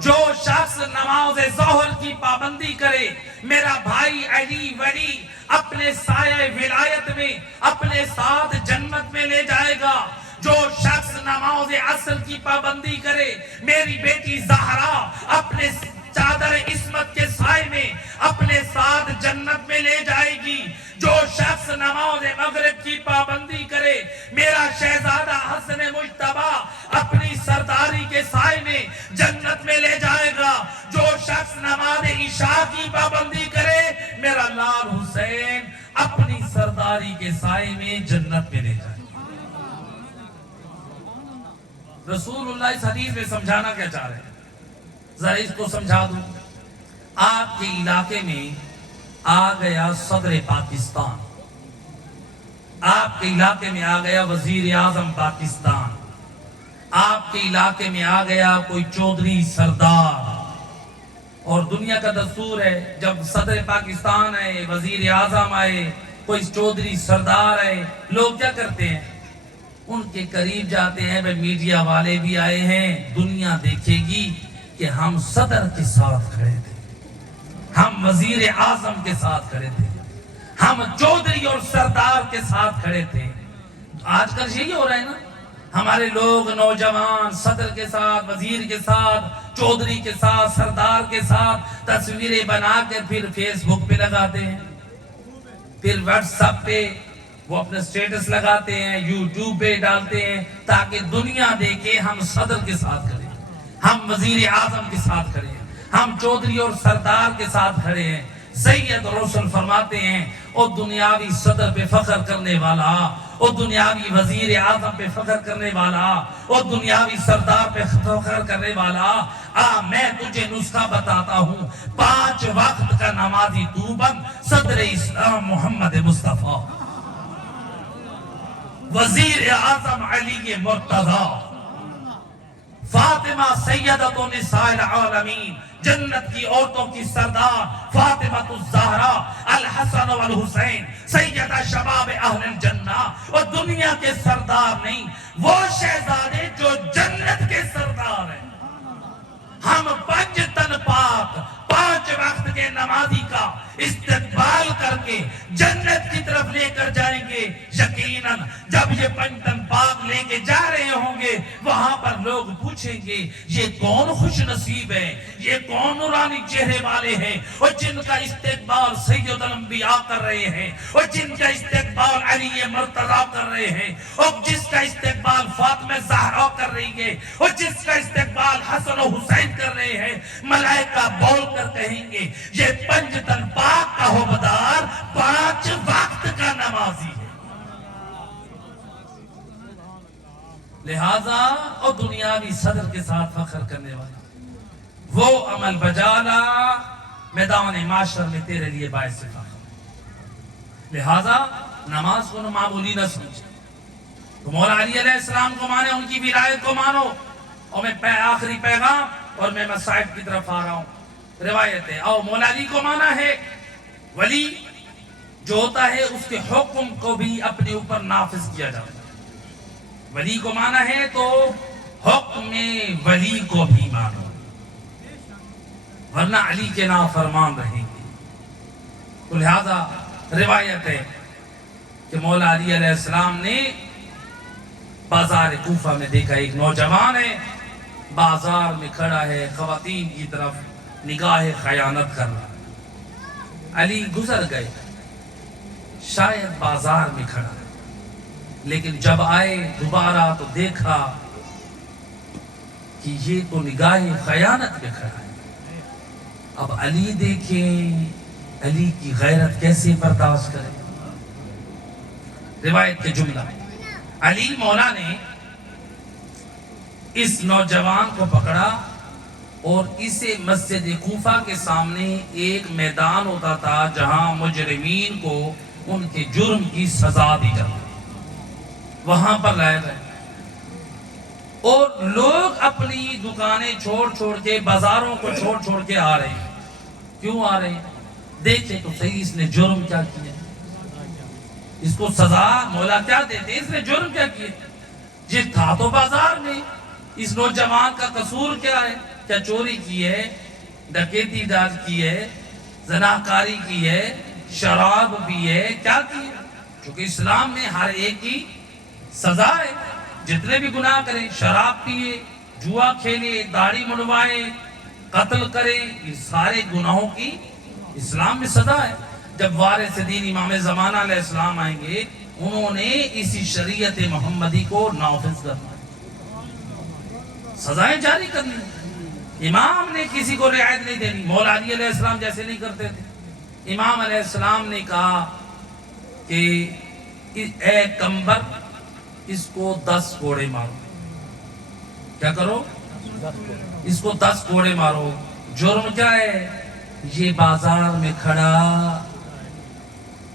جو شخص نماز ظہر کی پابندی کرے، میرا بھائی علی ولی اپنے سایہ ولایت میں اپنے ساتھ جنت میں لے جائے گا۔ جو شخص نماز عصر کی پابندی کرے، میری بیٹی زہرا اپنے چادر عصمت کے سائے میں اپنے ساتھ جنت میں لے جائے گی۔ جو شخص نماز مغرب کی پابندی کرے، میرا شہزادہ حسن مجتبی اپنی سرداری کے سائے میں جنت میں لے جائے گا۔ جو شخص نماز عشاء کی پابندی کرے، میرا لال حسین اپنی سرداری کے سائے میں جنت میں لے جائے گا۔ رسول اللہ اس حدیث میں سمجھانا کیا چاہ رہے ہیں؟ ذرا اس کو سمجھا دوں۔ آپ کے علاقے میں آ گیا صدر پاکستان، آپ کے علاقے میں آ گیا وزیر اعظم پاکستان، آپ کے علاقے میں آ گیا کوئی چودھری سردار، اور دنیا کا دستور ہے جب صدر پاکستان آئے، وزیر اعظم آئے، کوئی چودھری سردار آئے، لوگ کیا کرتے ہیں؟ ان کے قریب جاتے ہیں۔ بھئی میڈیا والے بھی آئے ہیں، دنیا دیکھے گی کہ ہم صدر کے ساتھ کھڑے تھے، ہم وزیر اعظم کے ساتھ کھڑے تھے، ہم چودھری اور سردار کے ساتھ کھڑے تھے۔ آج کل یہی ہو رہا ہے نا، ہمارے لوگ نوجوان صدر کے ساتھ، وزیر کے ساتھ، چودھری کے ساتھ، سردار کے ساتھ تصویریں بنا کے پھر فیس بک پہ لگاتے ہیں، پھر واٹس ایپ پہ وہ اپنے سٹیٹس لگاتے ہیں، یوٹیوب پہ ڈالتے ہیں تاکہ دنیا دیکھے ہم صدر کے ساتھ کھڑے ہیں، ہم وزیر اعظم کے ساتھ کھڑے ہیں، ہم چودھری اور سردار کے ساتھ کھڑے ہیں۔ سید رسول فرماتے ہیں او دنیاوی صدر پہ فخر کرنے والا، او دنیاوی وزیر اعظم پہ فخر کرنے والا، او دنیاوی سردار پہ فخر کرنے والا، میں تجھے نسخہ بتاتا ہوں، 5 وقت کا نمازی تو بن، صدر اسلام محمد مصطفیٰ، وزیر اعظم علی مرتضی، فاطمہ سیدۃ نساء العالمین، جنت کی عورتوں کی سردار فاطمہ الزہرا، الحسن والحسین سیدہ شباب اہل الجنہ، اور دنیا کے سردار نہیں، وہ شہزادے جو جنت کے سردار ہیں۔ ہم 5 تن پاک 5 وقت کے نمازی کا استقبال کر کے جنت کی طرف لے کر جائیں گے۔ یقیناً جب یہ 5 تن پاک لے کے جا رہے ہوں گے، وہاں پر لوگ پوچھیں گے یہ کون خوش نصیب ہے، یہ کون نورانی چہرے والے ہیں، اور جن کا استقبال سید الانبیاء کر رہے ہیں، اور جن کا استقبال علی مرتضی کر رہے ہیں، اور جس کا استقبال فاطمہ زہرا کر رہی ہے، اور جس کا استقبال حسن و حسین کر رہے ہیں۔ ملائکہ بول کر کہیں گے یہ 5 تن پاک کا حوبدار 5 وقت کا نمازی ہے۔ لہذا اور دنیاوی صدر کے ساتھ فخر کرنے والا وہ عمل بجالا میدان معاشر میں تیرے لیے باعث فخر۔ لہذا نماز کو معمولی نہ سمجھے، تو مولا علی علیہ السلام کو مانے، ان کی ولایت کو مانو۔ اور میں آخری پیغام اور میں مصائب کی طرف آ رہا ہوں۔ روایت ہے او مولا علی کو مانا ہے، ولی جو ہوتا ہے اس کے حکم کو بھی اپنے اوپر نافذ کیا جاتا ہے۔ ولی کو مانا ہے تو حکم ولی کو بھی مانو، ورنہ علی کے نافرمان رہیں گے۔ تو لہذا روایت ہے کہ مولا علی علیہ السلام نے بازار کوفہ میں دیکھا ایک نوجوان ہے، بازار میں کھڑا ہے، خواتین کی طرف نگاہ خیانت کر رہا۔ علی گزر گئے، شاید بازار میں کھڑا ہے، لیکن جب آئے دوبارہ تو دیکھا کہ یہ تو نگاہ خیانت میں کھڑا ہے۔ اب علی دیکھیں علی کی غیرت کیسے برداشت کرے۔ روایت کے جملہ علی مولا نے اس نوجوان کو پکڑا اور اسے مسجد کوفہ کے سامنے ایک میدان ہوتا تھا جہاں مجرمین کو ان کے جرم کی سزا دی جاتی، وہاں پر لائے گئے، اور لوگ اپنی دکانیں چھوڑ کے، بازاروں کو چھوڑ کے آ رہے ہیں۔ کیوں آ رہے ہیں؟ دیکھیں تو صحیح اس نے جرم کیا کیا، اس کو سزا مولا کیا دیتے، اس نے جرم کیا کیا؟ یہ تھا تو بازار میں، اس نوجوان کا قصور کیا ہے؟ کیا چوری کی ہے، ڈکیتی کی ہے، زناکاری کی ہے، شراب پی ہے، کیا کی ہے؟ چونکہ اسلام میں ہر ایک کی سزا ہے، جتنے بھی گناہ کریں، شراب پیے، جوا کھیلے، داڑھی منڈوائے، قتل کرے، یہ سارے گناہوں کی اسلام میں سزا ہے۔ جب وارث دین امام زمانہ علیہ السلام آئیں گے، انہوں نے اسی شریعت محمدی کو نافذ کرنا ہے، سزائیں جاری کرنی۔ امام نے کسی کو رعایت نہیں دینی، مولا علی علیہ السلام جیسے نہیں کرتے تھے۔ امام علیہ السلام نے کہا کہ اے کمبر، اس کو 10 کوڑے مارو۔ کیا کرو؟ اس کو 10 کوڑے مارو۔ جرم کیا ہے؟ یہ بازار میں کھڑا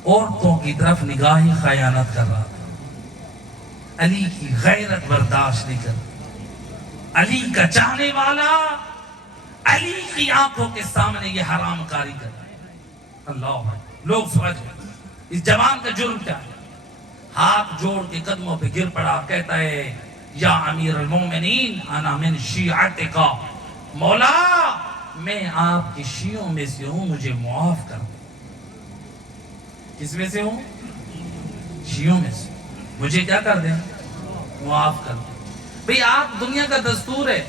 عورتوں کی طرف نگاہ خیانت کر رہا تھا، علی کی غیرت برداشت نہیں کر، علی کا چاہنے والا علی کی آنکھوں کے سامنے یہ حرام کاری کر رہا ہے۔ اللہ، لوگ سمجھ گئے اس جوان کا جرم کیا ہے۔ ہاتھ جوڑ کے قدموں پہ گر پڑا، کہتا ہے یا امیر المومنین انا من شیعتک، مولا میں آپ کے شیعوں میں سے ہوں، مجھے معاف کر دیں۔ کس میں سے ہوں؟ شیعوں میں سے، مجھے کیا کر دیں؟ معاف کر دیں۔ بھئی آپ دنیا کا دستور ہے،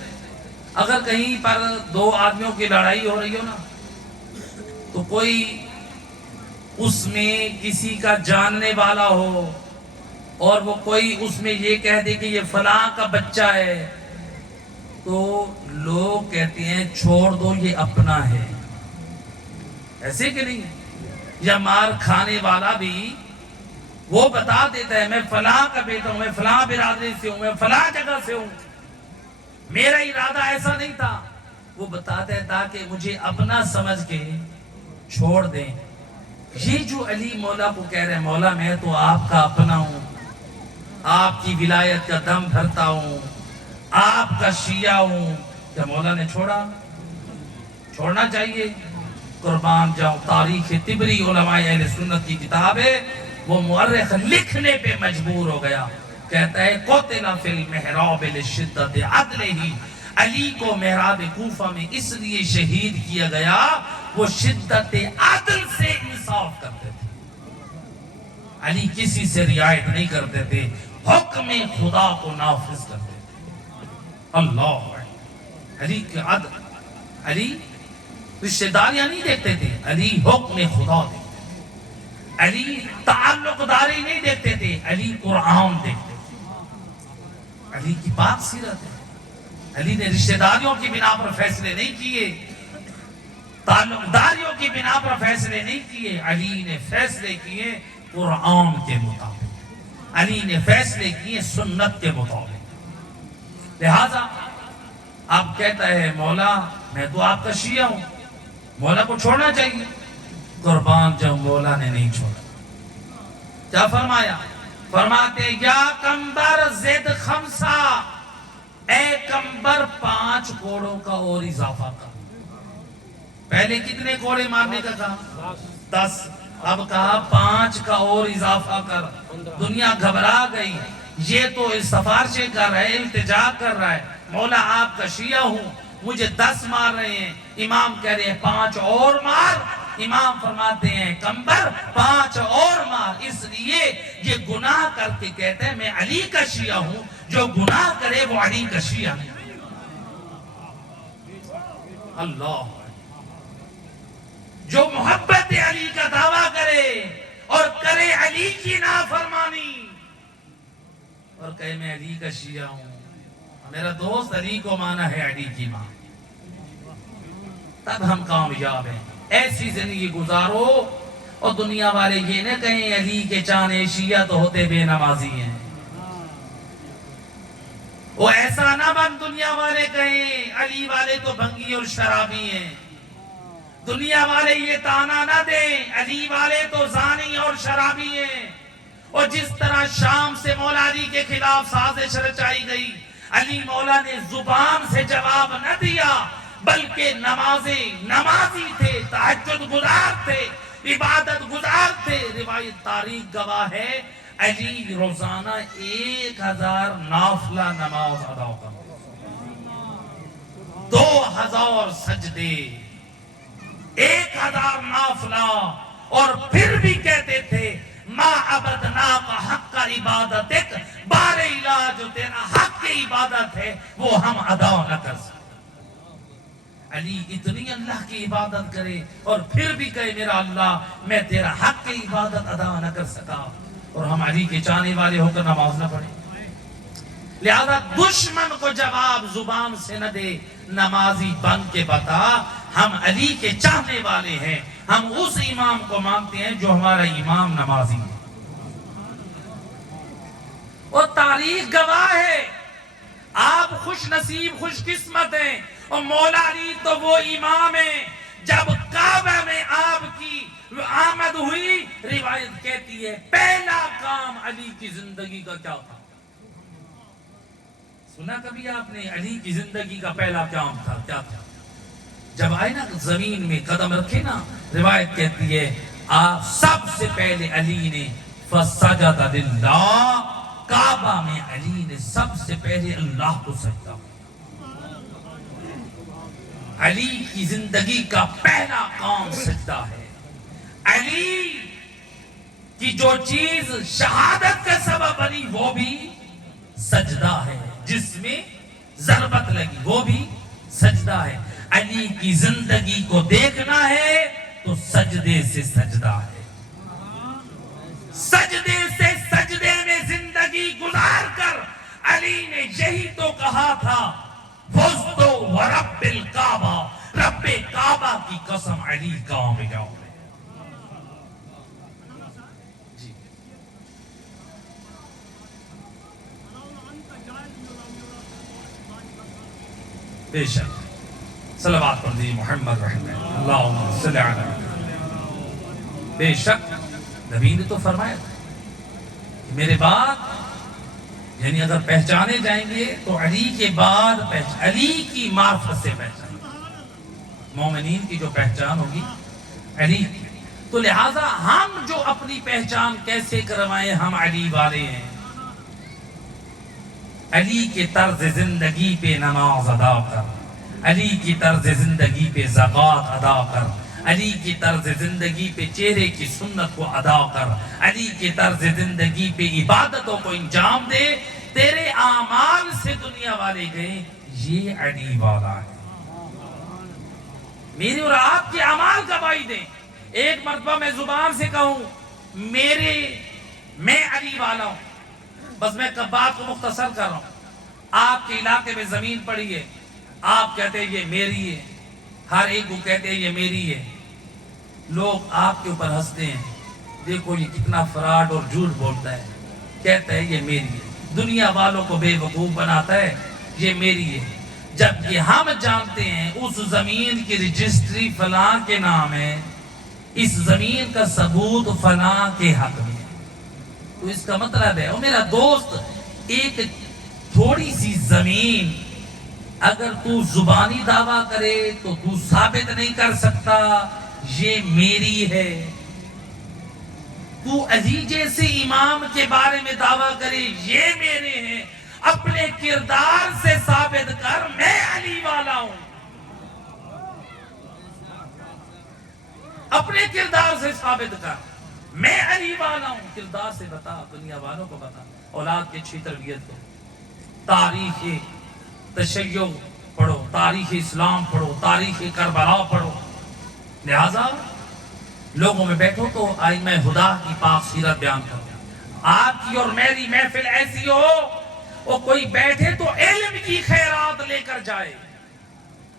اگر کہیں پر 2 آدمیوں کی لڑائی ہو رہی ہو نا، تو کوئی اس میں کسی کا جاننے والا ہو اور وہ کوئی اس میں یہ کہہ دے کہ یہ فلاں کا بچہ ہے، تو لوگ کہتے ہیں چھوڑ دو یہ اپنا ہے، ایسے کہ نہیں؟ یا مار کھانے والا بھی وہ بتا دیتا ہے میں فلاں کا بیٹا ہوں، میں فلاں برادری سے ہوں، میں فلاں جگہ سے ہوں، میرا ارادہ ایسا نہیں تھا، وہ بتاتا ہے تاکہ مجھے اپنا سمجھ کے چھوڑ دیں۔ یہ جو علی مولا کو کہہ رہے ہیں مولا میں تو آپ کا اپنا ہوں، آپ کی ولایت کا دم بھرتا ہوں، آپ کا شیعہ ہوں، کیا مولا نے چھوڑنا چاہیے؟ قربان جاؤں، تاریخ طبری علماء اہل سنت کی کتاب ہے، وہ مورخ لکھنے پہ مجبور ہو گیا، کہتا ہے قتل فی المحراب لشدت عدلہ، علی کو محراب کوفہ میں اس لیے شہید کیا گیا وہ شدت عدل سے انصاف کرتے تھے، علی کسی سے رعایت نہیں کرتے تھے، حکم خدا کو نافذ کرتے تھے۔ اللہ علی کے عدل، علی رشتہ داریاں نہیں دیکھتے تھے، علی حکم خدا دیکھتے تھے، علی تعلق داری نہیں دیکھتے تھے، علی قرآن دیکھتے تھے، علی کی پاک سیرت ہے۔ علی نے رشتہ داریوں کی بنا پر فیصلے نہیں کیے، تعلق داریوں کی بنا پر فیصلے نہیں کیے، علی نے فیصلے کیے قرآن کے مطابق، علی نے فیصلے کیے سنت کے مطابق۔ لہذا اب کہتا ہے مولا میں تو آپ کا شیعہ ہوں، مولا کو چھوڑنا چاہیے۔ قربان جاؤں مولا نے نہیں چھوڑا، کیا فرمایا؟ فرماتے یا کمبر زد خمسہ، اے کمبر 5 کوڑوں کا اور اضافہ کر۔ پہلے کتنے کوڑے مارنے کا کہا؟ 10، اب کہا 5 کا اور اضافہ کر۔ دنیا گھبرا گئی، یہ تو سفارشیں کر رہا ہے، التجا کر رہا ہے، مولا آپ کا شیعہ ہوں، مجھے 10 مار رہے ہیں، امام کہہ رہے ہیں 5 اور مار۔ امام فرماتے ہیں کمبر 5 اور مار، اس لیے یہ گناہ کر کے کہتے ہیں میں علی کا شیعہ ہوں، جو گناہ کرے وہ علی کا شیعہ نہیں۔ اللہ، جو محبت علی کا دعویٰ کرے اور کرے علی کی نافرمانی اور کہے میں علی کا شیعہ ہوں، میرا دوست علی کو مانا ہے علی کی ماں، تب ہم کامیاب ہیں۔ ایسی زندگی گزارو اور دنیا والے یہ نہ کہیں علی کے چانے شیعہ تو ہوتے بے نمازی ہیں، وہ ایسا نہ بن دنیا والے کہیں علی والے تو بھنگی اور شرابی ہیں، دنیا والے یہ تانا نہ دیں علی والے تو زانی اور شرابی ہیں۔ اور جس طرح شام سے مولا علی کے خلاف سازش رچائی گئی، علی مولا نے زبان سے جواب نہ دیا بلکہ نمازی تھے، تہجد گزار تھے، عبادت گزار تھے۔ روایت تاریخ گواہ ہے علی روزانہ 1000 نافلہ نماز ادا کرتے، 2000 سجدے، 1000 نافلہ، اور پھر بھی کہتے تھے ما عبدناک حق عبادتک، بار الہ جو تیرا حق عبادت ہے وہ ہم ادا نہ کر سکتے۔ علی اتنی اللہ کی عبادت کرے اور پھر بھی کہے میرا اللہ میں تیرا حق کی عبادت ادا نہ کر سکا، اور ہم علی کے چاہنے والے ہو کر نماز نہ پڑھیں۔ لہذا دشمن کو جواب زبان سے نہ دے، نمازی بن کے بتا ہم علی کے چاہنے والے ہیں، ہم اس امام کو مانتے ہیں جو ہمارا امام نمازی ہے۔ اور تاریخ گواہ ہے، آپ خوش نصیب خوش قسمت ہیں، اور مولا علی تو وہ امام ہیں جب کعبہ میں آپ کی آمد ہوئی، روایت کہتی ہے پہلا کام علی کی زندگی کا کیا تھا؟ سنا کبھی آپ نے علی کی زندگی کا پہلا کام تھا کیا تھا؟ جب آئے نا زمین میں قدم رکھے نا، روایت کہتی ہے آپ سب سے پہلے علی نے فسجد للہ، کعبہ میں علی نے سب سے پہلے اللہ کو سجدہ۔ علی کی زندگی کا پہلا کام سجدہ ہے۔ علی کی جو چیز شہادت کا سبب بنی وہ بھی سجدہ ہے، جس میں ضربت لگی وہ بھی سجدہ ہے۔ علی کی زندگی کو دیکھنا ہے تو سجدے سے سجدہ ہے، سجدے سے سجدے میں زندگی گزار کر علی نے یہی تو کہا تھا فزتو ورب الکعبہ، رب کعبہ کی قسم علی گاؤں میں جاؤ جی بے شک صلوات پر دی محمد رحمہ اللہم صلی علی محمد. بے شک نبی نے تو فرمایا کہ میرے بعد یعنی اگر پہچانے جائیں گے تو علی کے بعد علی کی معرفت سے پہچان مومنین کی جو پہچان ہوگی علی کی. تو لہٰذا ہم جو اپنی پہچان کیسے کروائیں ہم علی والے ہیں. علی کے طرز زندگی پہ نماز ادا کر, علی کی طرز زندگی پہ زکوٰۃ ادا کر, علی کی طرز زندگی پہ چہرے کی سنت کو ادا کر, علی کی طرز زندگی پہ عبادتوں کو انجام دے. تیرے اعمال سے دنیا والے گئے یہ علی والا ہے. میرے اور آپ کے اعمال گواہی دیں. ایک مرتبہ میں زبان سے کہوں میں علی والا ہوں, بس میں بات کو مختصر کر رہا ہوں. آپ کے علاقے میں زمین پڑی ہے, آپ کہتے ہیں یہ میری ہے, ہر ایک کو کہتے ہیں یہ میری ہے. لوگ آپ کے اوپر ہنستے ہیں, دیکھو یہ کتنا فراڈ اور جھوٹ بولتا ہے, کہتا ہے یہ میری ہے. دنیا والوں کو بے وقوف بناتا ہے یہ میری ہے, جبکہ ہم جانتے ہیں اس زمین کی رجسٹری فلاں کے نام ہے, اس زمین کا ثبوت فلاں کے حق میں. تو اس کا مطلب ہے, او میرا دوست, ایک تھوڑی سی زمین اگر تو زبانی دعویٰ کرے تو تو ثابت نہیں کر سکتا یہ میری ہے. تو علی جیسے امام کے بارے میں دعویٰ کرے یہ میرے ہیں, اپنے کردار سے ثابت کر میں علی والا ہوں. اپنے کردار سے ثابت کر میں علی والا ہوں. کردار سے بتا, دنیا والوں کو بتا, اولاد کی اچھی تربیت کو. تاریخ تشیع پڑھو, تاریخ اسلام پڑھو, تاریخ کربلا پڑھو. لہذا لوگوں میں بیٹھو تو ائمہ خدا کی پاک سیرت بیان کرو. آپ کی اور میری محفل ایسی ہو اور کوئی بیٹھے تو علم کی خیرات لے کر جائے.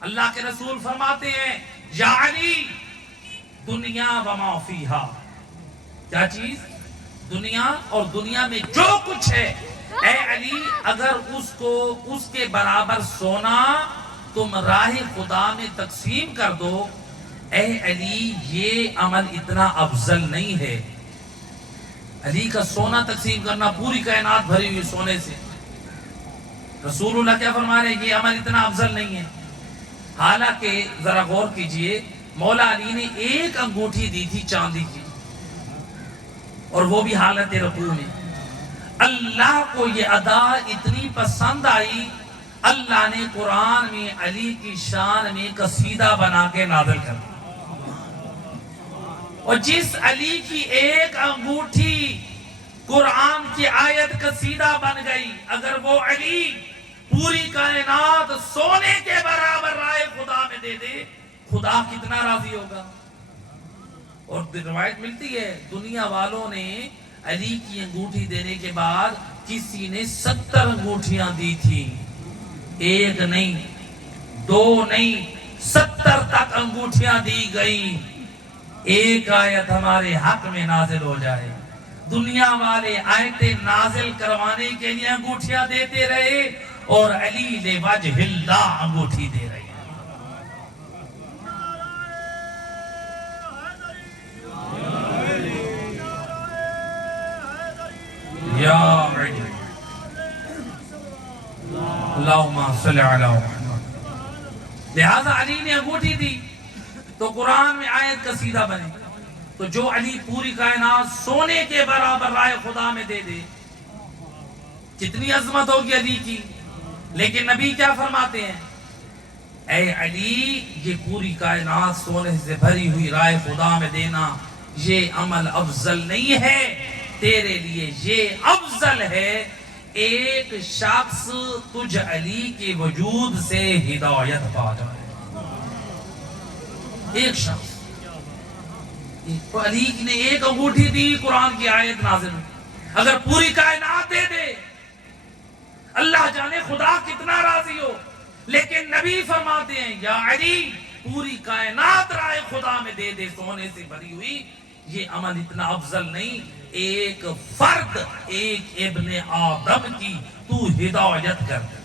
اللہ کے رسول فرماتے ہیں یا علی دنیا وما فیہا, کیا چیز؟ دنیا اور دنیا میں جو کچھ ہے, اے علی اگر اس کے برابر سونا تم راہ خدا میں تقسیم کر دو, اے علی یہ عمل اتنا افضل نہیں ہے. علی کا سونا تقسیم کرنا, پوری کائنات بھری ہوئی سونے سے, رسول اللہ کیا فرما رہے ہیں یہ عمل اتنا افضل نہیں ہے. حالانکہ ذرا غور کیجئے, مولا علی نے ایک انگوٹھی دی تھی چاندی کی, اور وہ بھی حالت رکوع میں. اللہ کو یہ ادا اتنی پسند آئی, اللہ نے قرآن میں علی کی شان میں قصیدہ بنا کے نازل کر دیا. اور جس علی کی ایک انگوٹھی قرآن کی آیت قصیدہ بن گئی, اگر وہ علی پوری کائنات سونے کے برابر رائے خدا میں دے دے, خدا کتنا راضی ہوگا. اور روایت ملتی ہے دنیا والوں نے علی کی انگوٹھی دینے کے بعد کسی نے 70 انگوٹھیاں دی تھی, ایک نہیں, دو نہیں, 70 تک انگوٹھیاں دی گئی. ایک آیت ہمارے حق میں نازل ہو جائے, دنیا والے آیتیں نازل کروانے کے لیے انگوٹھیاں دیتے رہے, اور علی لوجہ اللہ انگوٹھی دے رہے. یا علی اللہم صلی علی محمد. لہذا علی نے انگوٹھی دی تو قرآن میں آیت قصیدہ بنے. تو جو علی پوری کائنات سونے کے برابر رائے خدا میں دے دے, کتنی عظمت ہوگی علی کی. لیکن نبی کیا فرماتے ہیں, اے علی یہ پوری کائنات سونے سے بھری ہوئی رائے خدا میں دینا یہ عمل افضل نہیں ہے, تیرے لیے یہ افضل ہے ایک شخص تجھ علی کے وجود سے ہدایت پا جائے. ایک شخص, علی نے ایک انگوٹھی دی, قرآن کی آیت نازل ہوئی. اگر پوری کائنات دے دے, اللہ جانے خدا کتنا راضی ہو. لیکن نبی فرماتے ہیں یا علی پوری کائنات رائے خدا میں دے دے سونے سے بھری ہوئی، یہ عمل اتنا افضل نہیں ایک فرد ایک ابن آدم کی تو ہدایت کر دے،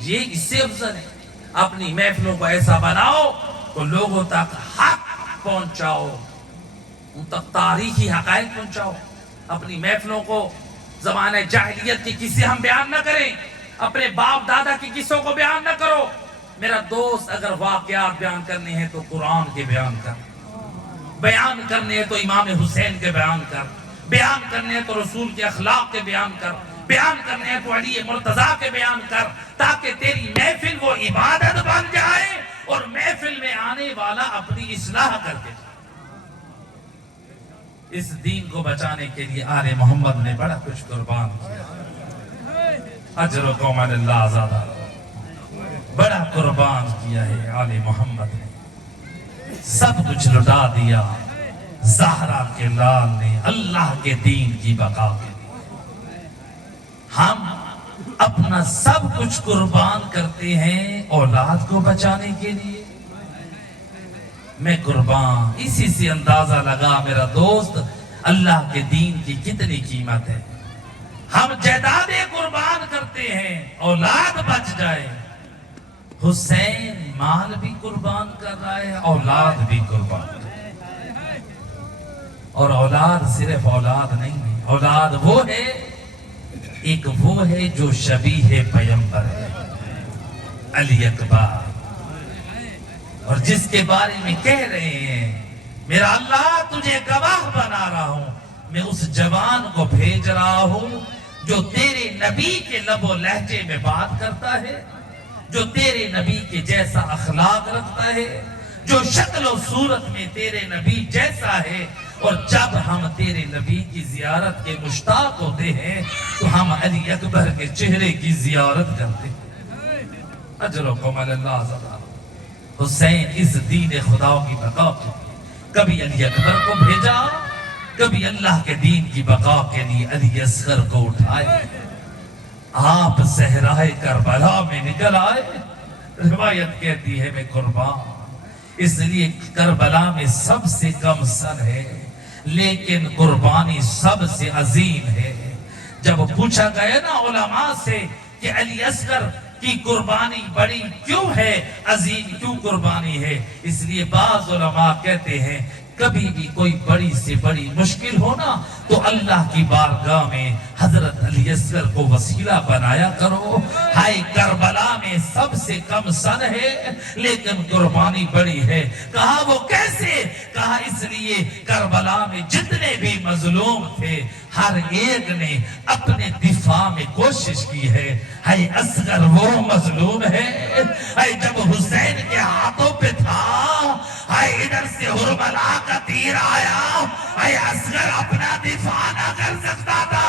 یہ اس سے افضل ہے۔ اپنی محفلوں کو ایسا بناؤ تو لوگوں تک حق پہنچاؤ، ان تک تاریخی حقائق پہنچاؤ۔ اپنی محفلوں کو زمانہ جاہلیت کی قصے ہم بیان نہ کریں، اپنے باپ دادا کی قصوں کو بیان نہ کرو۔ میرا دوست اگر واقعات بیان کرنے ہیں تو قرآن کے بیان کر، بیان کرنے ہیں تو امام حسین کے بیان کر، بیان کرنے ہیں تو رسول کے اخلاق کے بیان کر، بیان کرنے ہیں تو علی مرتضیٰ کے بیان کر، تاکہ تیری محفل وہ عبادت بن جائے اور محفل میں آنے والا اپنی اصلاح کر کے جائے۔ اس دین کو بچانے کے لیے آل محمد نے بڑا کچھ قربان کیا، اجرکم علی اللہ زیادہ بڑا قربان کیا ہے آل محمد نے، سب کچھ لٹا دیا زہرا کے لال نے اللہ کے دین کی بقا کے لیے۔ ہم اپنا سب کچھ قربان کرتے ہیں اولاد کو بچانے کے لیے۔ میں قربان، اسی سے اندازہ لگا میرا دوست اللہ کے دین کی کتنی قیمت ہے۔ ہم جائیدادیں قربان کرتے ہیں اولاد بچ جائے، حسین مال بھی قربان کر رہا ہے اولاد بھی قربان کر رہا ہے۔ اور اولاد صرف اولاد نہیں ہے، اولاد وہ ہے، ایک وہ ہے جو شبیہ پیغمبر ہے علی اکبر، اور جس کے بارے میں کہہ رہے ہیں میرا اللہ تجھے گواہ بنا رہا ہوں، میں اس جوان کو بھیج رہا ہوں جو تیرے نبی کے لب و لہجے میں بات کرتا ہے، جو تیرے نبی کے جیسا اخلاق رکھتا ہے، جو شکل و صورت میں تیرے نبی جیسا ہے۔ اور جب ہم تیرے نبی کی زیارت کے مشتاق ہوتے ہیں تو ہم علی اکبر کے چہرے کی زیارت کرتے ہیں۔ اجرکم علی اللہ زیادہ حسین اس دین خدا کی بقا کے لیے کبھی علی اکبر کو بھیجا، کبھی اللہ کے دین کی بقا کے لیے علی اصغر کو اٹھائے۔ آپ صحرائے کربلا میں نکل آئے، روایت کہتی ہے میں قربان، اس لیے کربلا میں سب سے کم سن ہے لیکن قربانی سب سے عظیم ہے۔ جب پوچھا گیا نا علماء سے کہ علی اصغر کی قربانی بڑی کیوں ہے، عظیم کیوں قربانی ہے، اس لیے بعض علماء کہتے ہیں کبھی بھی کوئی بڑی سے بڑی مشکل ہونا تو اللہ کی بارگاہ میں حضرت علی اصغر کو وسیلہ بنایا کرو۔ ہائے کربلا میں سب سے کم سن ہے لیکن قربانی بڑی ہے۔ کہا وہ کیسے؟ کہا اس لیے کربلا میں جتنے بھی مظلوم تھے ہر ایک نے اپنے دفاع میں کوشش کی ہے۔ ہائے اصغر وہ مظلوم ہے، ہائے جب حسین کے ہاتھوں پہ تھا، ہائے ادھر سے ہرملا کا تیر آیا، ہائے اصغر اپنا دفاع نہ کر سکتا تھا۔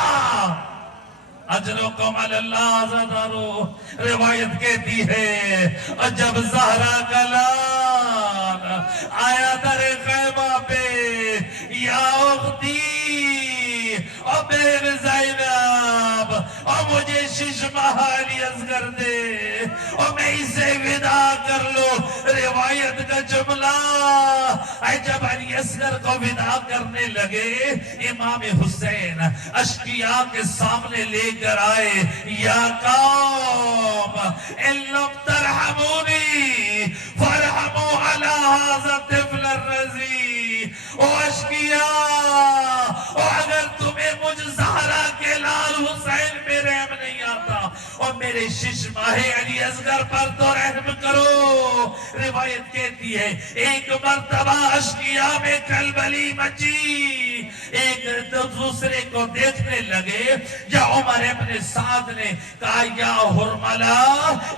اجرکم علی اللہ زدارو روایت کہتی ہے اور جب زہرا کا لال آیا در خیمہ پہ، یا اختی اور بہن زینب اور مجھے 6 ماہ علی اصغر دے اور میں اسے ودا کر لو۔ روایت کا جملہ جب علی اصغر کو ودا کرنے لگے امام حسین اشقیاء کے سامنے لے کر آئے، یا قوم ان لم ترحمونی فرحموا علی ھذا الطفل الرضیع۔ او اشقیاء، اگر تمہیں مجھ زہرا کے لال حسین پہ رحم نہیں آتا اور میرے 6 ماہ علی اصغر پر تو رحم کرو۔ روایت کہتی ہے ایک مرتبہ اشقیاء میں کلبلی مچی، ایک دوسرے کو دیکھنے لگے۔ یا عمر ابن سعد نے کہا یا ہرملا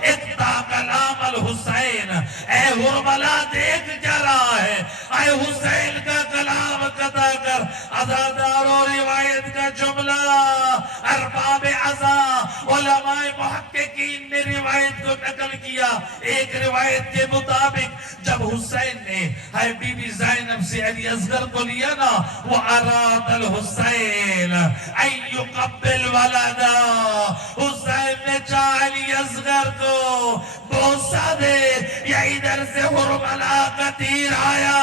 اقطع کلام الحسین، اے ہرملا دیکھ کیا رہا ہے، اے حسین کا کلام قطع کر۔ عزادارو روایت کا جملہ ارباب عزا علماء محققین نے روایت کو نقل کیا۔ ایک روایت کے مطابق جب حسین نے ہے بی بی زینب سے علی اصغر کو لیا نا، وہ اراد الحسین ان یقبل ولدا، حسین نے چاہ علی اصغر کو بوسہ دے یا ادھر کا تیر آیا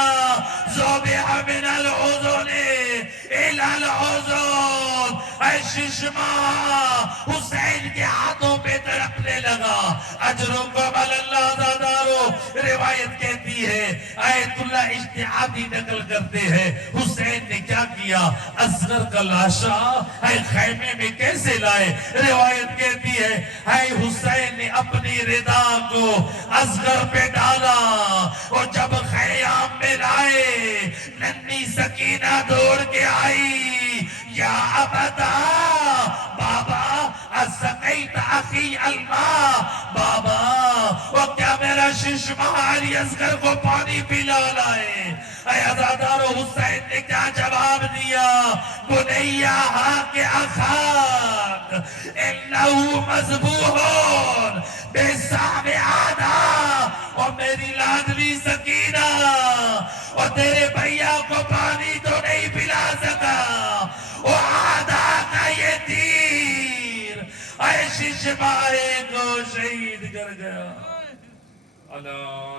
ذبح من العذن الى العذن، اے ششما حسین کے ہاتھوں پہ تڑپنے لگا. اجرکم اللہ زادارو روایت کہتی ہے آیت اللہ اجتہادی نقل کرتے ہیں حسین نے کیا کیا، اصغر کا لاشا اے خیمے میں کیسے لائے. روایت کہتی ہے اے حسین نے اپنی ردا کو اصغر پہ ڈالا اور جب خیام میں لائے ننھی سکینہ دوڑ کے آئی، یا ابدا بابا اسقیت اخی الماء، بابا وہ کیا میرا ششما علی اصغر کو پانی پلا لائے. اے عزادارو حسین نے کیا جواب دیا، بنیا حاک اخاک انہو مذبوحون بسام آدھا، اور میری لادلی سکینہ اور تیرے بھیا کو پانی تو نہیں پلا سکا، وہ آدھا کا یہ تیر اے ششمائے کو شہید کر گیا. اللہ